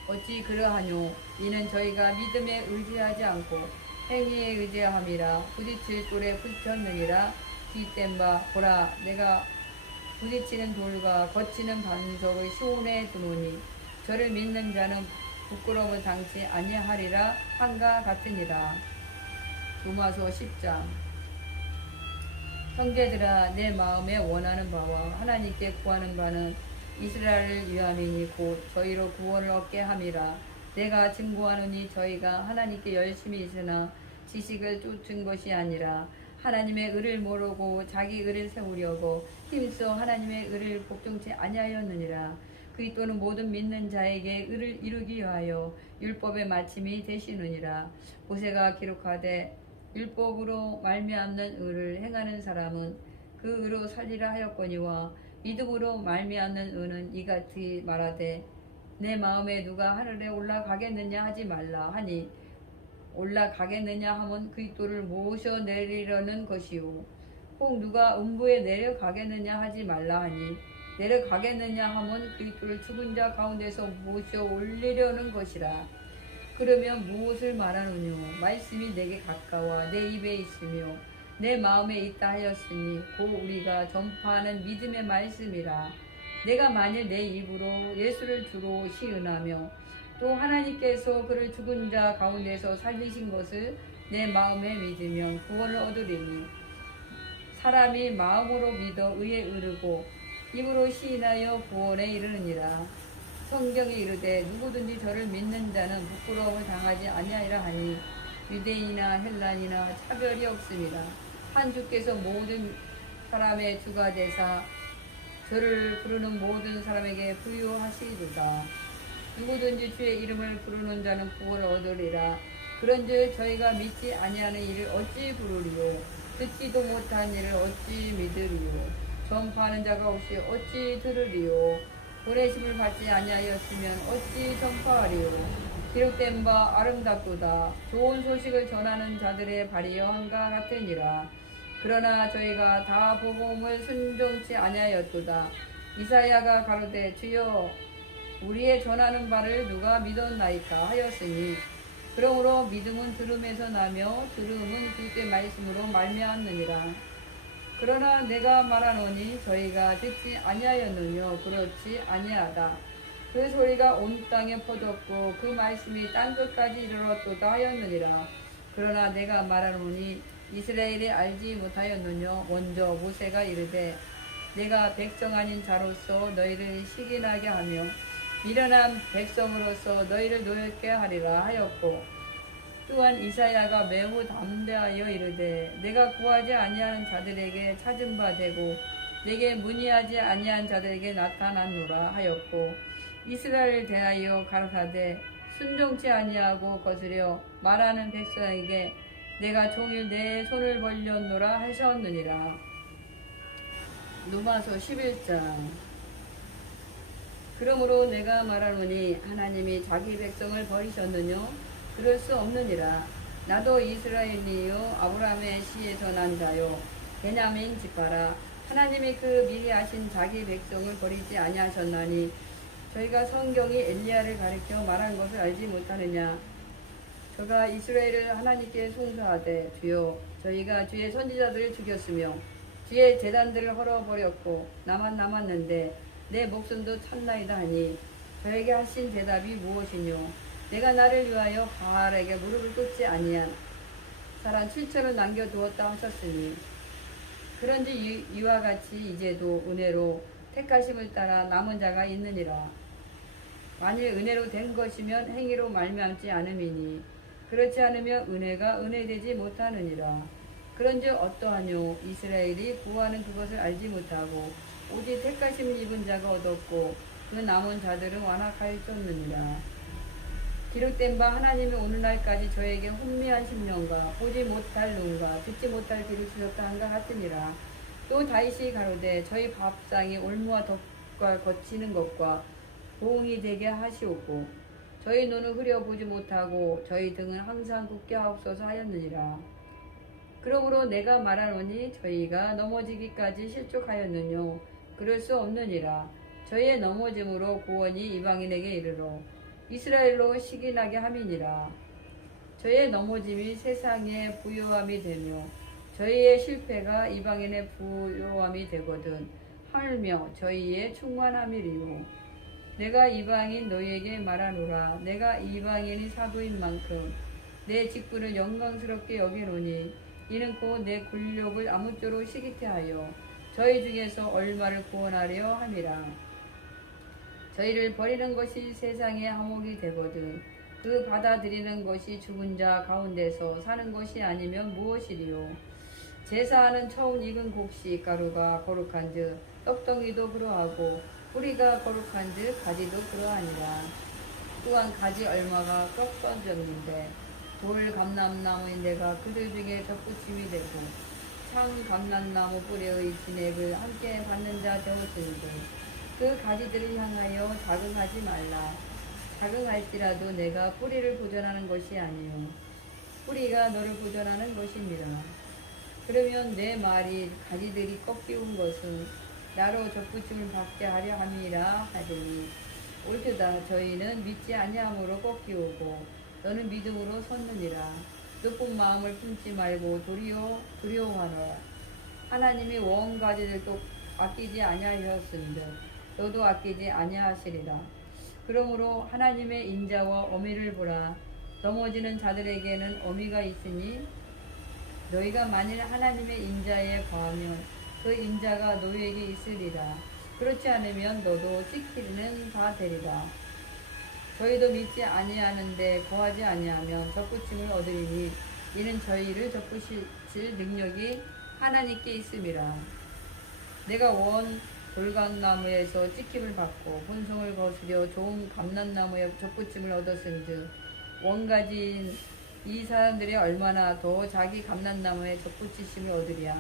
어찌 그러하뇨? 이는 저희가 믿음에 의지하지 않고 행위에 의지함이라. 부딪힐 돌에 붙였느니라. 기입된 바 보라 내가 부딪히는 돌과 거치는 반석을 시온에 두노니 저를 믿는 자는 부끄러움을 당치 아니하리라 한가 같으니라. 로마서 10장. 형제들아 내 마음에 원하는 바와 하나님께 구하는 바는 이스라엘을 위함이니 곧 저희로 구원을 얻게 함이라. 내가 증거하노니 저희가 하나님께 열심히 있으나 지식을 쫓은 것이 아니라 하나님의 의를 모르고 자기 의를 세우려고 힘써 하나님의 의를 복종치 아니하였느니라. 그리스도는 모든 믿는 자에게 의를 이루기 위하여 율법의 마침이 되시느니라. 모세가 기록하되 율법으로 말미암는 의를 행하는 사람은 그 의로 살리라 하였거니와 믿음으로 말미암는 의는 이같이 말하되 내 마음에 누가 하늘에 올라가겠느냐 하지 말라 하니 올라가겠느냐 하면 그리스도를 모셔 내리려는 것이요 혹 누가 음부에 내려가겠느냐 하지 말라 하니 내려가겠느냐 하면 그리스도를 죽은 자 가운데서 모셔 올리려는 것이라. 그러면 무엇을 말하느뇨? 말씀이 내게 가까워 내 입에 있으며 내 마음에 있다 하였으니 곧 우리가 전파하는 믿음의 말씀이라. 내가 만일 내 입으로 예수를 주로 시은하며 또 하나님께서 그를 죽은 자 가운데서 살리신 것을 내 마음에 믿으면 구원을 얻으리니 사람이 마음으로 믿어 의에 이르고 입으로 시인하여 구원에 이르느니라. 성경에 이르되 누구든지 저를 믿는 자는 부끄러움을 당하지 아니하리라 하니 유대인이나 헬란이나 차별이 없습니다. 한 주께서 모든 사람의 주가 되사 저를 부르는 모든 사람에게 부유하시리로다. 누구든지 주의 이름을 부르는 자는 구원을 얻으리라. 그런즉 저희가 믿지 아니하는 일을 어찌 부르리요? 듣지도 못한 일을 어찌 믿으리요? 전파하는 자가 없이 어찌 들으리요? 보내심을 받지 아니하였으면 어찌 전파하리요? 기록된 바 아름답도다. 좋은 소식을 전하는 자들의 발이여 한과 같으니라. 그러나 저희가 다 복음을 순종치 아니하였도다. 이사야가 가로되 주여 우리의 전하는 바를 누가 믿었나이까 하였으니 그러므로 믿음은 들음에서 나며 들음은 그리스도의 말씀으로 말미암느니라. 그러나 내가 말하노니 저희가 듣지 아니하였느뇨? 그렇지 아니하다. 그 소리가 온 땅에 퍼졌고 그 말씀이 땅끝까지 이르렀도다 하였느니라. 그러나 내가 말하노니 이스라엘이 알지 못하였느뇨? 먼저 모세가 이르되 내가 백성 아닌 자로서 너희를 시기나게 하며 미련한 백성으로서 너희를 노엽게 하리라 하였고 또한 이사야가 매우 담대하여 이르되 내가 구하지 아니하는 자들에게 찾은 바 되고 내게 문의하지 아니한 자들에게 나타났노라 하였고 이스라엘을 대하여 가라사대 순종치 아니하고 거스려 말하는 백성에게 내가 종일 내 손을 벌렸노라 하셨느니라. 로마서 11장. 그러므로 내가 말하노니 하나님이 자기 백성을 버리셨느뇨? 그럴 수 없느니라. 나도 이스라엘이요 아브라함의 씨에서 난 자요 베냐민 지파라. 하나님이 그 미리 하신 자기 백성을 버리지 아니하셨나니 저희가 성경이 엘리야를 가리켜 말한 것을 알지 못하느냐? 저가 이스라엘을 하나님께 송사하되 주여 저희가 주의 선지자들을 죽였으며 주의 제단들을 헐어버렸고 나만 남았는데 내 목숨도 참나이다 하니 저에게 하신 대답이 무엇이뇨? 내가 나를 위하여 바알에게 무릎을 꿇지 아니한 사람 7천을 남겨두었다 하셨으니 그런지 이와 같이 이제도 은혜로 택하심을 따라 남은 자가 있느니라. 만일 은혜로 된 것이면 행위로 말미암지 않음이니 그렇지 않으면 은혜가 은혜되지 못하느니라. 그런즉 어떠하뇨? 이스라엘이 구하는 그것을 알지 못하고 오직 택하심을 입은 자가 얻었고 그 남은 자들은 완악하였느니라. 기록된 바 하나님이 오늘날까지 저에게 혼미한 심령과 보지 못할 눈과 듣지 못할 귀를 주셨다 한가 같으니라. 또 다윗이 가로되 저희 밥상이 올무와 덕과 거치는 것과 보응이 되게 하시옵고 저희 눈을 흐려보지 못하고 저희 등은 항상 굳게 하옵소서 하였느니라. 그러므로 내가 말하노니 저희가 넘어지기까지 실족하였느뇨? 그럴 수 없느니라. 저희의 넘어짐으로 구원이 이방인에게 이르러 이스라엘로 시기나게 함이니라. 저희의 넘어짐이 세상의 부요함이 되며 저희의 실패가 이방인의 부요함이 되거든 하물며 저희의 충만함이리요. 내가 이방인 너희에게 말하노라. 내가 이방인이 사도인 만큼 내 직분을 영광스럽게 여기노니 이는 곧 내 굴욕을 아무쪼록 시기케 하여 저희 중에서 얼마를 구원하려 함이라. 저희를 버리는 것이 세상의 화목이 되거든 그 받아들이는 것이 죽은 자 가운데서 사는 것이 아니면 무엇이리요? 제사하는 처음 익은 곡식 가루가 거룩한즉 떡덩이도 그러하고 뿌리가 거룩한즉 가지도 그러하니라. 또한 가지 얼마가 꺾어졌는데 돌 감람나무인 내가 그들 중에 접붙임이 되고 창 감람나무 뿌리의 진액을 함께 받는 자 되었으니들 그 가지들을 향하여 자긍하지 말라. 자긍할지라도 내가 뿌리를 보존하는 것이 아니요 뿌리가 너를 보존하는 것이니라. 그러면 내 말이 가지들이 꺾이운 것은 나로 접붙임을 받게 하려 함이라 하더니 옳도다. 저희는 믿지 아니함으로 꺾이오고 너는 믿음으로 섰느니라. 높은 마음을 품지 말고 도리어 두려워하라. 하나님이 원 가지들도 아끼지 아니하셨은데 너도 아끼지 아니하시리라. 그러므로 하나님의 인자와 어미를 보라. 넘어지는 자들에게는 어미가 있으니 너희가 만일 하나님의 인자에 거하면 그 인자가 너희에게 있으리라. 그렇지 않으면 너도 찍히는 바 되리라. 저희도 믿지 아니하는데 거하지 아니하면 접붙임을 얻으리니 이는 저희를 접붙일 능력이 하나님께 있음이라. 내가 원 돌감나무에서 찍힘을 받고 본성을 거스려 좋은 감람나무에 접붙임을 얻었은즉 원가지인 이 사람들이 얼마나 더 자기 감람나무에 접붙이심을 얻으랴.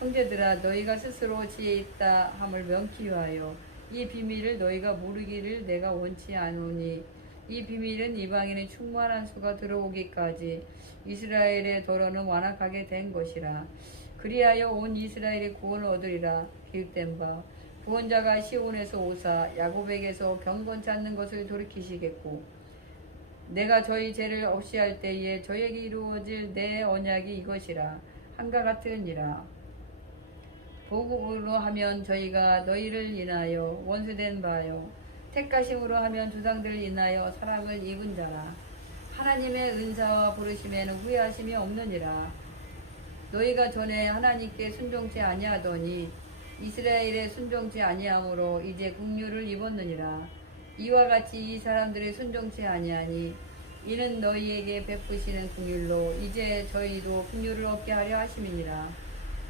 형제들아, 너희가 스스로 지혜 있다 함을 명키 하여 이 비밀을 너희가 모르기를 내가 원치 않으니 이 비밀은 이방인의 충만한 수가 들어오기까지 이스라엘의 도로는 완악하게 된 것이라. 그리하여 온 이스라엘이 구원을 얻으리라. 기록된 바 구원자가 시온에서 오사 야곱에게서 경건 찾는 것을 돌이키시겠고 내가 저희 죄를 없이 할 때에 저에게 이루어질 내 언약이 이것이라. 한가 같으니라. 복음으로 하면 저희가 너희를 인하여 원수된 바요 택하심으로 하면 조상들을 인하여 사랑을 입은 자라. 하나님의 은사와 부르심에는 후회하심이 없느니라. 너희가 전에 하나님께 순종치 아니하더니 이스라엘에 순종치 아니함으로 이제 긍휼을 입었느니라. 이와 같이 이 사람들의 순종치 아니하니 이는 너희에게 베푸시는 긍휼로 이제 저희도 긍휼을 얻게 하려 하심이니라.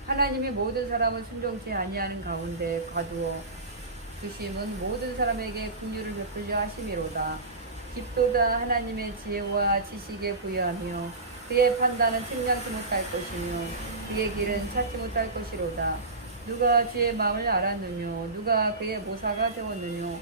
하나님이 모든 사람을 순종치 아니하는 가운데 가두어 주심은 모든 사람에게 긍휼을 베풀려 하심이로다. 깊도다. 하나님의 지혜와 지식에 부여하며 그의 판단은 측량치 못할 것이며 그의 길은 찾지 못할 것이로다. 누가 주의 마음을 알았느뇨? 누가 그의 모사가 되었느뇨?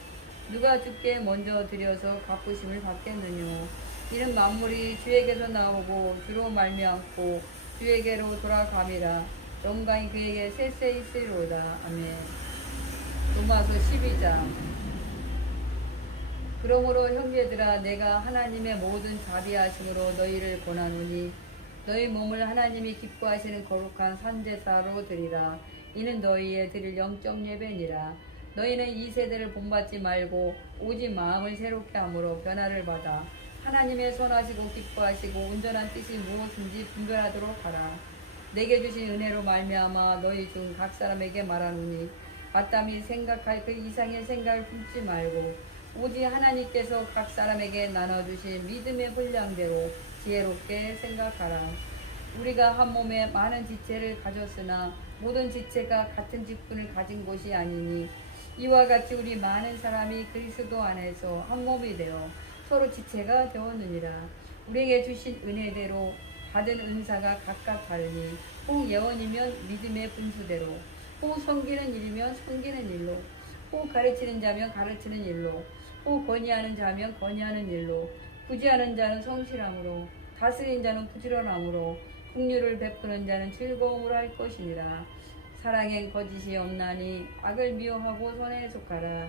누가 주께 먼저 드려서 갚으심을 받겠느뇨? 이는 만물이 주에게서 나오고 주로 말미암고 주에게로 돌아감이라. 영광이 그에게 쎄쎄 있으리로다. 아멘. 로마서 12장. 그러므로 형제들아, 내가 하나님의 모든 자비하심으로 너희를 권하노니 너희 몸을 하나님이 기뻐하시는 거룩한 산제사로 드리라. 이는 너희의 드릴 영적 예배니라. 너희는 이 세대를 본받지 말고 오직 마음을 새롭게 함으로 변화를 받아 하나님의 선하시고 기뻐하시고 온전한 뜻이 무엇인지 분별하도록 하라. 내게 주신 은혜로 말미암아 너희 중 각 사람에게 말하노니 마땅히 생각할 그 이상의 생각을 품지 말고 오직 하나님께서 각 사람에게 나눠주신 믿음의 분량대로 지혜롭게 생각하라. 우리가 한 몸에 많은 지체를 가졌으나 모든 지체가 같은 직분을 가진 것이 아니니 이와 같이 우리 많은 사람이 그리스도 안에서 한 몸이 되어 서로 지체가 되었느니라. 우리에게 주신 은혜대로 받은 은사가 각각 다르니 혹 예언이면 믿음의 분수대로, 혹 섬기는 일이면 섬기는 일로, 혹 가르치는 자면 가르치는 일로, 혹 건의하는 자면 건의하는 일로, 구제하는 자는 성실함으로, 다스리는 자는 부지런함으로, 긍휼을 베푸는 자는 즐거움으로 할 것이니라. 사랑엔 거짓이 없나니 악을 미워하고 선에 속하라.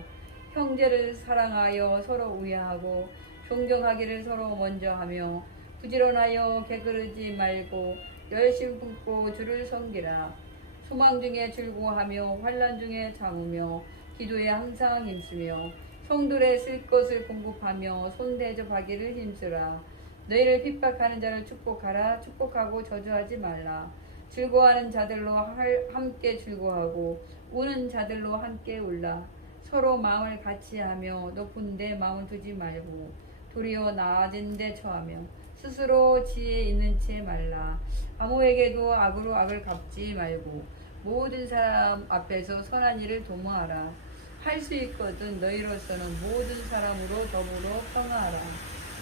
형제를 사랑하여 서로 우애하고 존경하기를 서로 먼저 하며 부지런하여 게으르지 말고 열심 품고 주를 섬기라. 소망 중에 즐거워하며 환난 중에 참으며 기도에 항상 힘쓰며 성들에 쓸 것을 공급하며 손대접하기를 힘쓰라. 너희를 핍박하는 자를 축복하라. 축복하고 저주하지 말라. 즐거워하는 자들로 함께 즐거워하고 우는 자들로 함께 울라. 서로 마음을 같이 하며 높은 데 마음을 두지 말고 도리어 낮은 데 처하며 스스로 지혜 있는 채 말라. 아무에게도 악으로 악을 갚지 말고 모든 사람 앞에서 선한 일을 도모하라. 할 수 있거든 너희로서는 모든 사람으로 더불어 평화하라.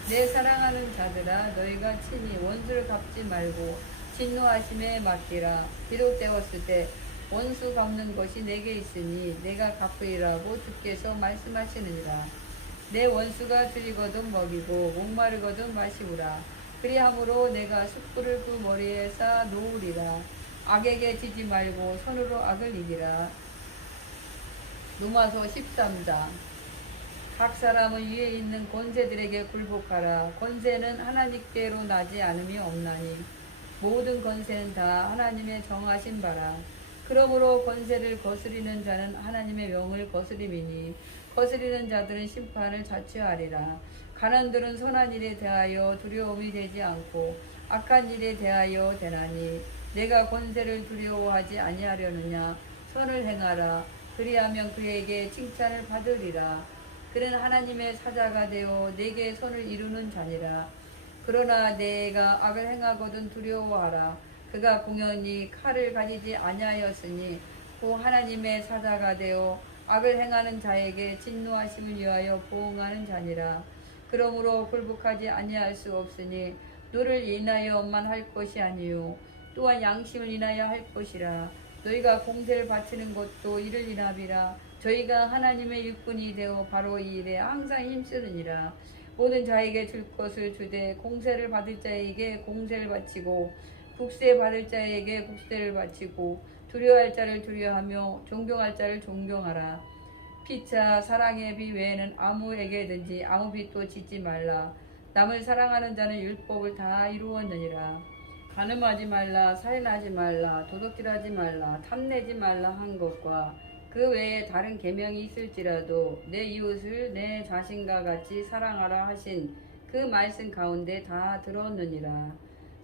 내 사랑하는 자들아 너희가 친히 원수를 갚지 말고 진노하심에 맡기라. 기록되었을 때 원수 갚는 것이 내게 있으니 내가 갚으리라고 주께서 말씀하시느니라. 내 원수가 줄이거든 먹이고 목마르거든 마시우라. 그리함으로 내가 숯불을 그 머리에 쌓아 놓으리라. 악에게 지지 말고 손으로 악을 이기라. 로마서 13장. 각 사람은 위에 있는 권세들에게 굴복하라. 권세는 하나님께로 나지 않음이 없나니 모든 권세는 다 하나님의 정하신 바라. 그러므로 권세를 거스리는 자는 하나님의 명을 거스림이니 거스리는 자들은 심판을 자취하리라. 가난들은 선한 일에 대하여 두려움이 되지 않고 악한 일에 대하여 되나니 내가 권세를 두려워하지 아니하려느냐. 선을 행하라. 그리하면 그에게 칭찬을 받으리라. 그는 하나님의 사자가 되어 내게 선을 이루는 자니라. 그러나 내가 악을 행하거든 두려워하라. 그가 공연히 칼을 가지지 아니하였으니 고 하나님의 사자가 되어 악을 행하는 자에게 진노하심을 위하여 보응하는 자니라. 그러므로 굴복하지 아니할 수 없으니 너를 인하여만 할 것이 아니요 또한 양심을 인하여 할 것이라. 너희가 공세를 바치는 것도 이를 인함이라. 저희가 하나님의 일꾼이 되어 바로 이 일에 항상 힘쓰느니라. 모든 자에게 줄 것을 주되 공세를 받을 자에게 공세를 바치고 국세 받을 자에게 국세를 바치고 두려워할 자를 두려워하며 존경할 자를 존경하라. 피차 사랑의 비 외에는 아무에게든지 아무 빚도 짓지 말라. 남을 사랑하는 자는 율법을 다 이루었느니라. 간음하지 말라, 살인하지 말라, 도둑질하지 말라, 탐내지 말라 한 것과 그 외에 다른 계명이 있을지라도 내 이웃을 내 자신과 같이 사랑하라 하신 그 말씀 가운데 다 들었느니라.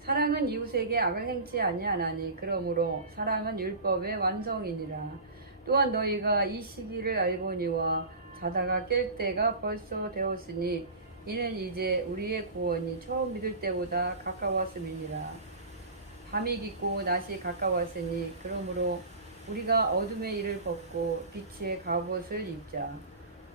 사랑은 이웃에게 악을 행치 아니하나니 그러므로 사랑은 율법의 완성이니라. 또한 너희가 이 시기를 알거니와 자다가 깰 때가 벌써 되었으니 이는 이제 우리의 구원이 처음 믿을 때보다 가까웠음이니라. 밤이 깊고 낮이 가까웠으니 그러므로 우리가 어둠의 일을 벗고 빛의 갑옷을 입자.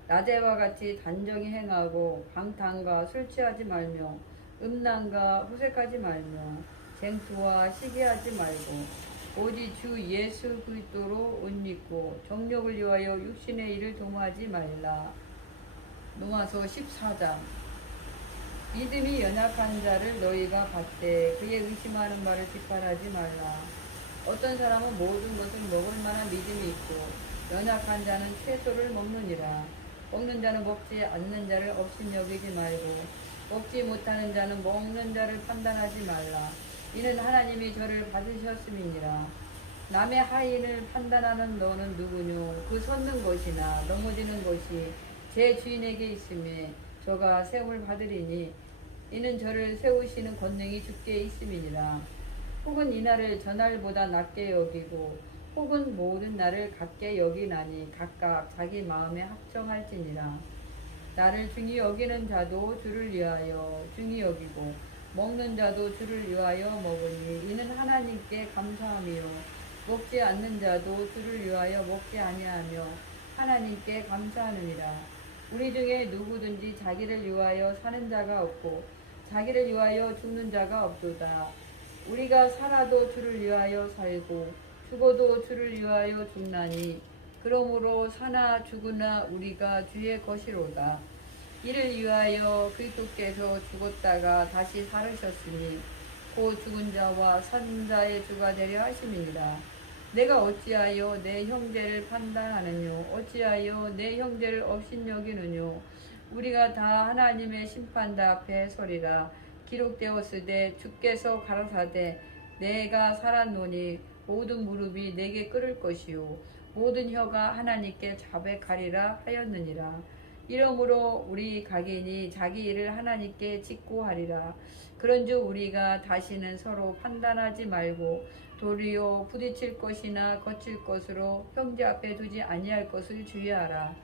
낮에와 같이 단정히 행하고 방탕과 술 취하지 말며 음란과 후색하지 말며 쟁투와 시기하지 말고 오직 주 예수 그리스도로 옷 입고 정욕을 위하여 육신의 일을 도모하지 말라. 로마서 14장. 믿음이 연약한 자를 너희가 받되 그의 의심하는 바를 뒷바라지 말라. 어떤 사람은 모든 것을 먹을 만한 믿음이 있고 연약한 자는 채소를 먹느니라. 먹는 자는 먹지 않는 자를 업신여기지 말고 먹지 못하는 자는 먹는 자를 판단하지 말라. 이는 하나님이 저를 받으셨음이니라. 남의 하인을 판단하는 너는 누구뇨? 그 섰는 것이나 넘어지는 것이 제 주인에게 있음에 저가 세움을 받으리니 이는 저를 세우시는 권능이 주께 있음이니라. 혹은 이날을 저날보다 낮게 여기고 혹은 모든 날을 같게 여기나니 각각 자기 마음에 합정할지니라. 나를 중히 여기는 자도 주를 위하여 중히 여기고 먹는 자도 주를 위하여 먹으니 이는 하나님께 감사함이요 먹지 않는 자도 주를 위하여 먹지 아니하며 하나님께 감사하느니라. 우리 중에 누구든지 자기를 위하여 사는 자가 없고 자기를 위하여 죽는 자가 없도다. 우리가 살아도 주를 위하여 살고 죽어도 주를 위하여 죽나니 그러므로 사나 죽으나 우리가 주의 것이로다. 이를 위하여 그리스도께서 죽었다가 다시 살으셨으니 곧 죽은 자와 산 자의 주가 되려 하심이니라. 내가 어찌하여 내 형제를 판단하느뇨? 어찌하여 내 형제를 업신여기느뇨? 우리가 다 하나님의 심판대 앞에 서리라. 기록되었으되 주께서 가라사대 내가 살았노니 모든 무릎이 내게 꿇을 것이요 모든 혀가 하나님께 자백하리라 하였느니라. 이러므로 우리 각인이 자기 일을 하나님께 직고하리라. 그런즉 우리가 다시는 서로 판단하지 말고 도리어 부딪힐 것이나 거칠 것으로 형제 앞에 두지 아니할 것을 주의하라.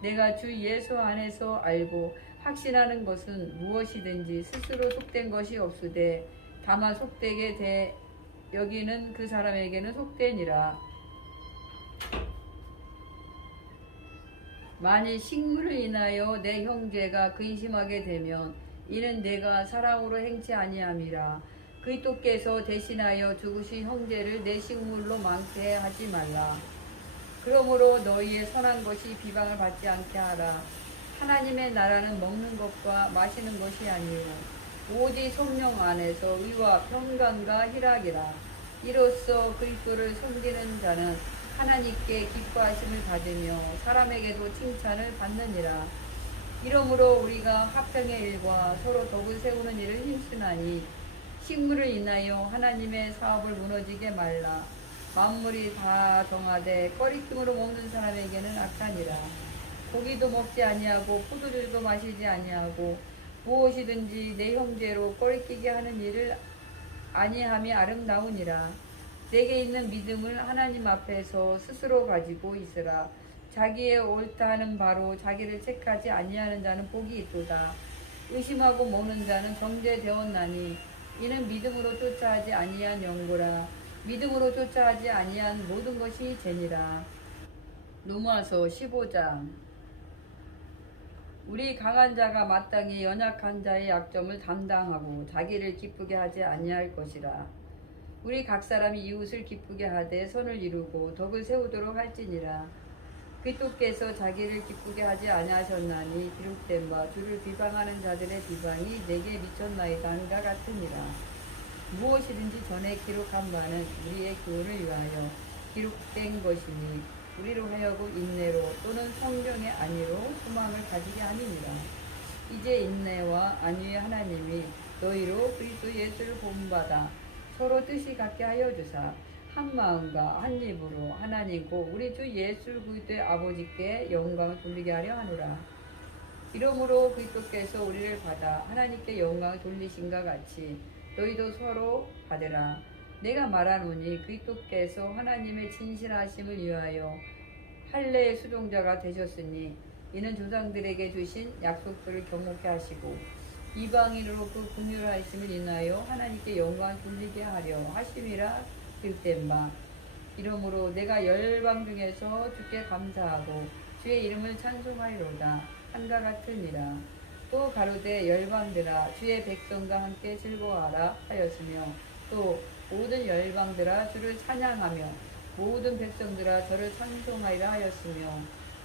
내가 주 예수 안에서 알고 확신하는 것은 무엇이든지 스스로 속된 것이 없으되 다만 속되게 돼 여기는 그 사람에게는 속되니라. 만일 식물을 인하여 내 형제가 근심하게 되면 이는 내가 사랑으로 행치 아니함이라. 그리스도께서 대신하여 죽으신 형제를 내 식물로 망태하지 말라. 그러므로 너희의 선한 것이 비방을 받지 않게 하라. 하나님의 나라는 먹는 것과 마시는 것이 아니요 오직 성령 안에서 의와 평강과 희락이라. 이로써 그리스도를 섬기는 자는 하나님께 기뻐하심을 받으며 사람에게도 칭찬을 받느니라. 이러므로 우리가 화평의 일과 서로 덕을 세우는 일을 힘쓰나니 식물을 인하여 하나님의 사업을 무너지게 말라. 만물이 다 정하되 꺼리낌으로 먹는 사람에게는 악하니라. 고기도 먹지 아니하고 포도주도 마시지 아니하고 무엇이든지 내 형제로 꺼리끼게 하는 일을 아니함이 아름다우니라. 내게 있는 믿음을 하나님 앞에서 스스로 가지고 있으라. 자기의 옳다 하는 바로 자기를 책하지 아니하는 자는 복이 있도다. 의심하고 먹는 자는 정죄되었나니 이는 믿음으로 쫓아하지 아니한 연고라. 믿음으로 쫓아하지 아니한 모든 것이 죄니라. 로마서 15장. 우리 강한 자가 마땅히 연약한 자의 약점을 담당하고 자기를 기쁘게 하지 아니할 것이라. 우리 각 사람이 이웃을 기쁘게 하되 선을 이루고 덕을 세우도록 할지니라. 그리스도께서 자기를 기쁘게 하지 아니하셨나니 기록된 바 주를 비방하는 자들의 비방이 내게 미쳤나이다 한가 같으니라. 무엇이든지 전에 기록한 바는 우리의 교훈을 위하여 기록된 것이니 우리로 하여금 인내로 또는 성경의 안위로 소망을 가지게 함이니라. 이제 인내와 안위의 하나님이 너희로 그리스도 예수를 본받아 서로 뜻이 같게 하여 주사 한 마음과 한 입으로 하나님 곧 우리 주 예수 그리스도의 아버지께 영광을 돌리게 하려 하노라. 이러므로 그리스도께서 우리를 받아 하나님께 영광을 돌리신가 같이 너희도 서로 받으라. 내가 말하노니 그리스도께서 하나님의 진실하심을 위하여 할례의 수종자가 되셨으니 이는 조상들에게 주신 약속들을 경목해 하시고 이방인으로 그 긍휼하심을 인하여 하나님께 영광을 돌리게 하려 하심이라 기록된 바. 이러므로 내가 열방 중에서 주께 감사하고 주의 이름을 찬송하리로다 한가 같으니라. 또 가로되 열방들아 주의 백성과 함께 즐거워하라 하였으며 또 모든 열방들아 주를 찬양하며 모든 백성들아 저를 찬송하리라 하였으며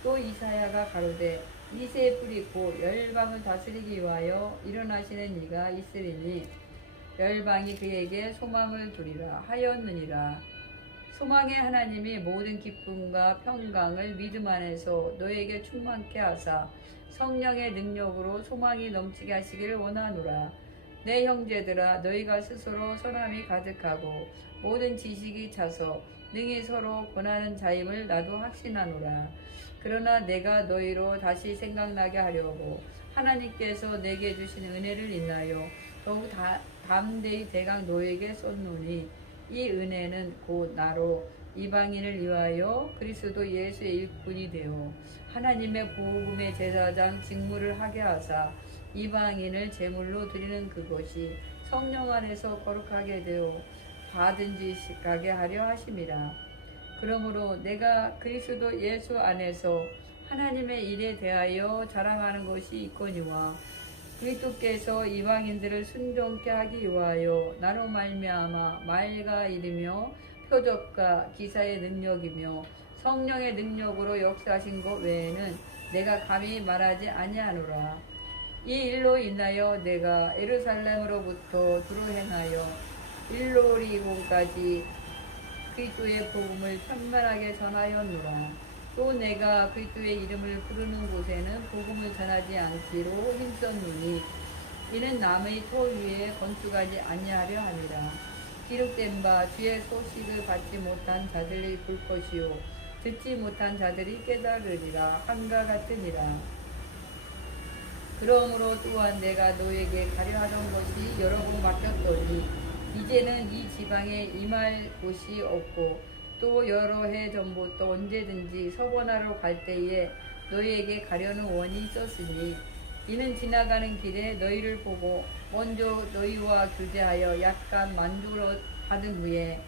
또 이사야가 가로되 이새의 뿌리 곧 열방을 다스리기 위하여 일어나시는 이가 있으리니 열방이 그에게 소망을 두리라 하였느니라. 소망의 하나님이 모든 기쁨과 평강을 믿음 안에서 너에게 충만케 하사 성령의 능력으로 소망이 넘치게 하시기를 원하노라. 내 형제들아 너희가 스스로 선함이 가득하고 모든 지식이 차서 능히 서로 권하는 자임을 나도 확신하노라. 그러나 내가 너희로 다시 생각나게 하려고 하나님께서 내게 주신 은혜를 인하여 더욱 담대히 대강 너에게 썼노니 이 은혜는 곧 나로 이방인을 위하여 그리스도 예수의 일꾼이 되어 하나님의 복음의 제사장 직무를 하게 하사 이방인을 제물로 드리는 그것이 성령 안에서 거룩하게 되어 받은 지식 가게 하려 하심이라. 그러므로 내가 그리스도 예수 안에서 하나님의 일에 대하여 자랑하는 것이 있거니와 그리스도께서 이방인들을 순종케 하기 위하여 나로 말미암아 말과 이르며 표적과 기사의 능력이며 성령의 능력으로 역사하신 것 외에는 내가 감히 말하지 아니하노라. 이 일로 인하여 내가 예루살렘으로부터 두루 행하여 일로리곤까지 그리스도의 복음을 편만하게 전하였노라. 또 내가 그리스도의 이름을 부르는 곳에는 복음을 전하지 않기로 힘썼노니 이는 남의 토 위에 건축하지 아니하려 함이라. 기록된 바 주의 소식을 받지 못한 자들이 볼 것이요 듣지 못한 자들이 깨달으리라 한가 같으니라. 그러므로 또한 내가 너에게 가려 하던 것이 여러 번 맡겼더니 이제는 이 지방에 임할 곳이 없고 또 여러 해 전부터 언제든지 서번하러 갈 때에 너희에게 가려는 원이 있었으니 이는 지나가는 길에 너희를 보고 먼저 너희와 교제하여 약간 만족을 받은 후에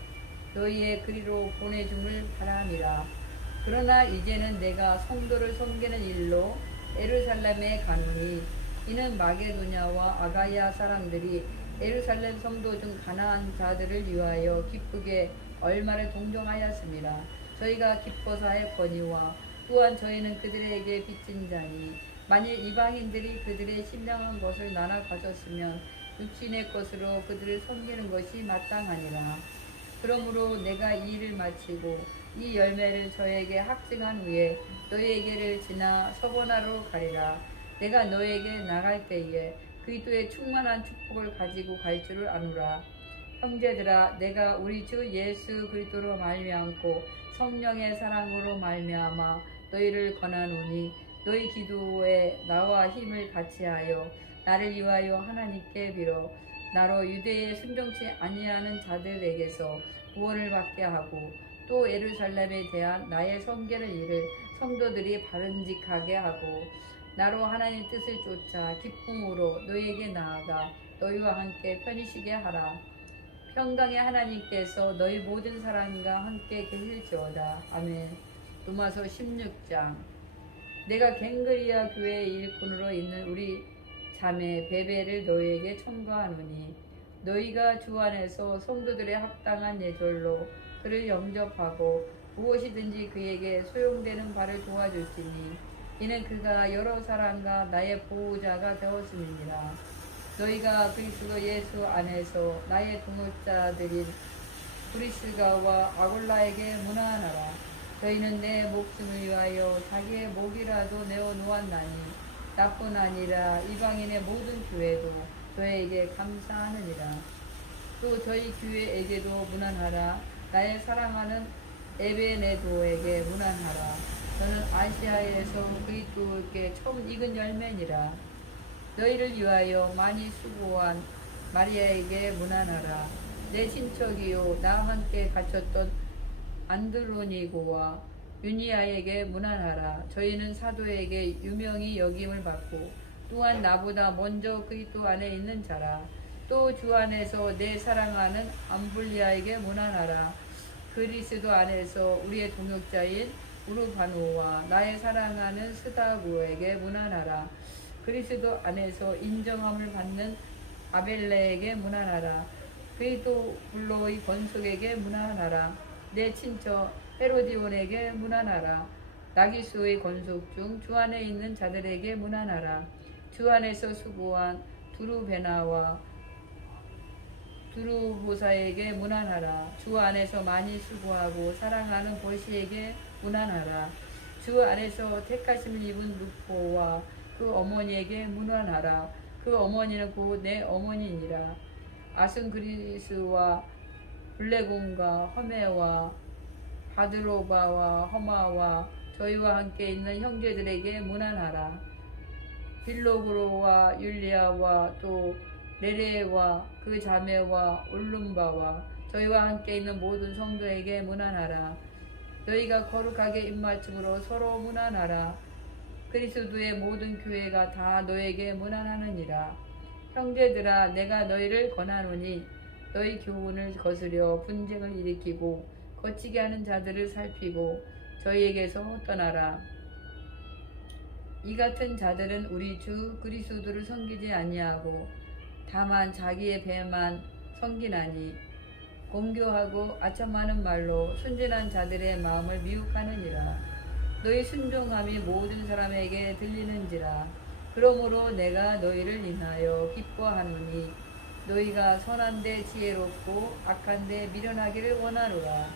너희의 그리로 보내줌을 바람이라. 그러나 이제는 내가 성도를 섬기는 일로 예루살렘에 가노니 이는 마게도냐와 아가야 사람들이 예루살렘 성도 중 가난한 자들을 위하여 기쁘게 얼마를 동정하였습니다. 저희가 기뻐서 하였거니와 또한 저희는 그들에게 빚진 자니 만일 이방인들이 그들의 신령한 것을 나눠 가졌으면 육신의 것으로 그들을 섬기는 것이 마땅하니라. 그러므로 내가 이 일을 마치고 이 열매를 저에게 확증한 후에 너희에게를 지나 서보나로 가리라. 내가 너에게 나갈 때에 그리스도의 충만한 축복을 가지고 갈 줄을 아노라. 형제들아, 내가 우리 주 예수 그리스도로 말미암고 성령의 사랑으로 말미암아 너희를 권하노니 너희 기도에 나와 힘을 같이하여 나를 위하여 하나님께 빌어 나로 유대에 순종치 아니하는 자들에게서 구원을 받게 하고 또 예루살렘에 대한 나의 성결을 이를 성도들이 바른직하게 하고 나로 하나님 뜻을 쫓아 기쁨으로 너희에게 나아가 너희와 함께 편히 쉬게 하라. 평강의 하나님께서 너희 모든 사람과 함께 계실지어다. 아멘. 로마서 16장. 내가 갱그리아 교회의 일꾼으로 있는 우리 자매 베베를 너희에게 청구하노니 너희가 주 안에서 성도들의 합당한 예절로 그를 영접하고 무엇이든지 그에게 소용되는 바를 도와줄지니 이는 그가 여러 사람과 나의 보호자가 되었음이니라. 너희가 그리스도 예수 안에서 나의 동역자들인 브리스가와 아골라에게 문안하라. 저희는 내 목숨을 위하여 자기의 목이라도 내어 놓았나니 나뿐 아니라 이방인의 모든 교회도 저에게 감사하느니라. 또 저희 교회에게도 문안하라. 나의 사랑하는 에베네도에게 문안하라. 저는 아시아에서 그리스도께 처음 익은 열매니라. 너희를 위하여 많이 수고한 마리아에게 문안하라. 내 친척이요 나와 함께 갇혔던 안드로니고와 유니아에게 문안하라. 저희는 사도에게 유명히 여김을 받고 또한 나보다 먼저 그리스도 안에 있는 자라. 또 주 안에서 내 사랑하는 암블리아에게 문안하라. 그리스도 안에서 우리의 동역자인 우르바노와 나의 사랑하는 스다고에게 문안하라. 그리스도 안에서 인정함을 받는 아벨레에게 문안하라. 그리스도 불로의 권속에게 문안하라. 내 친척 헤로디온에게 문안하라. 나기수의 권속 중 주 안에 있는 자들에게 문안하라. 주 안에서 수고한 두루베나와 두루보사에게 문안하라. 주 안에서 많이 수고하고 사랑하는 보시에게 문안하라. 주 안에서 택하심을 입은 루포와 그 어머니에게 문안하라. 그 어머니는 곧 내 어머니니라. 아승그리스와 블레곤과 허메와 바드로바와 허마와 저희와 함께 있는 형제들에게 문안하라. 빌로그로와 율리아와 또 네레와 그 자매와 올룸바와 저희와 함께 있는 모든 성도에게 문안하라. 너희가 거룩하게 입맞춤으로 서로 문안하라. 그리스도의 모든 교회가 다 너에게 문안하느니라. 형제들아, 내가 너희를 권하노니 너희 교훈을 거스려 분쟁을 일으키고 거치게 하는 자들을 살피고 저희에게서 떠나라. 이 같은 자들은 우리 주 그리스도를 섬기지 아니하고 다만 자기의 배만 섬기나니 공교하고 아첨하는 말로 순진한 자들의 마음을 미혹하느니라. 너희 순종함이 모든 사람에게 들리는지라. 그러므로 내가 너희를 인하여 기뻐하노니 너희가 선한데 지혜롭고 악한데 미련하기를 원하노라.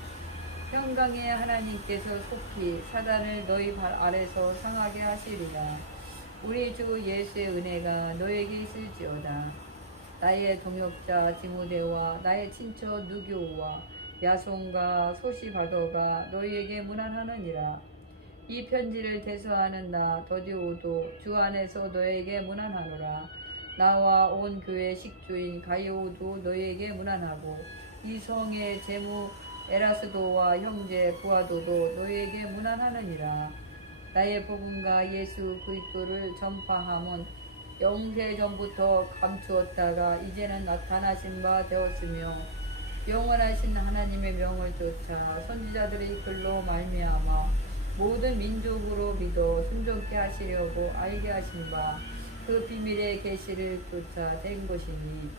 평강의 하나님께서 속히 사단을 너희 발 아래서 상하게 하시리라. 우리 주 예수의 은혜가 너에게 있을지어다. 나의 동역자 디모데와 나의 친척 누교와 야손과 소시바더가 너희에게 문안하느니라. 이 편지를 대서하는 나 더디오도 주 안에서 너에게 문안하노라. 나와 온 교회 식주인 가이오도 너희에게 문안하고 이 성의 제무 에라스도와 형제 부하도도 너희에게 문안하느니라. 나의 복음과 예수 그리스도를 전파함은 영세 전부터 감추었다가 이제는 나타나신 바 되었으며 영원하신 하나님의 명을 쫓아 선지자들의 글로 말미암아 모든 민족으로 믿어 순종케 하시려고 알게 하신 바 그 비밀의 계시를 쫓아낸 것이니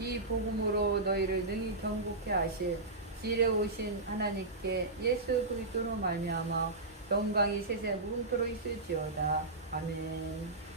이 복음으로 너희를 능히 경고케 하실 지혜로우신 하나님께 예수 그리스도로 말미암아 영광이 세세 무궁토록 있을지어다. 아멘.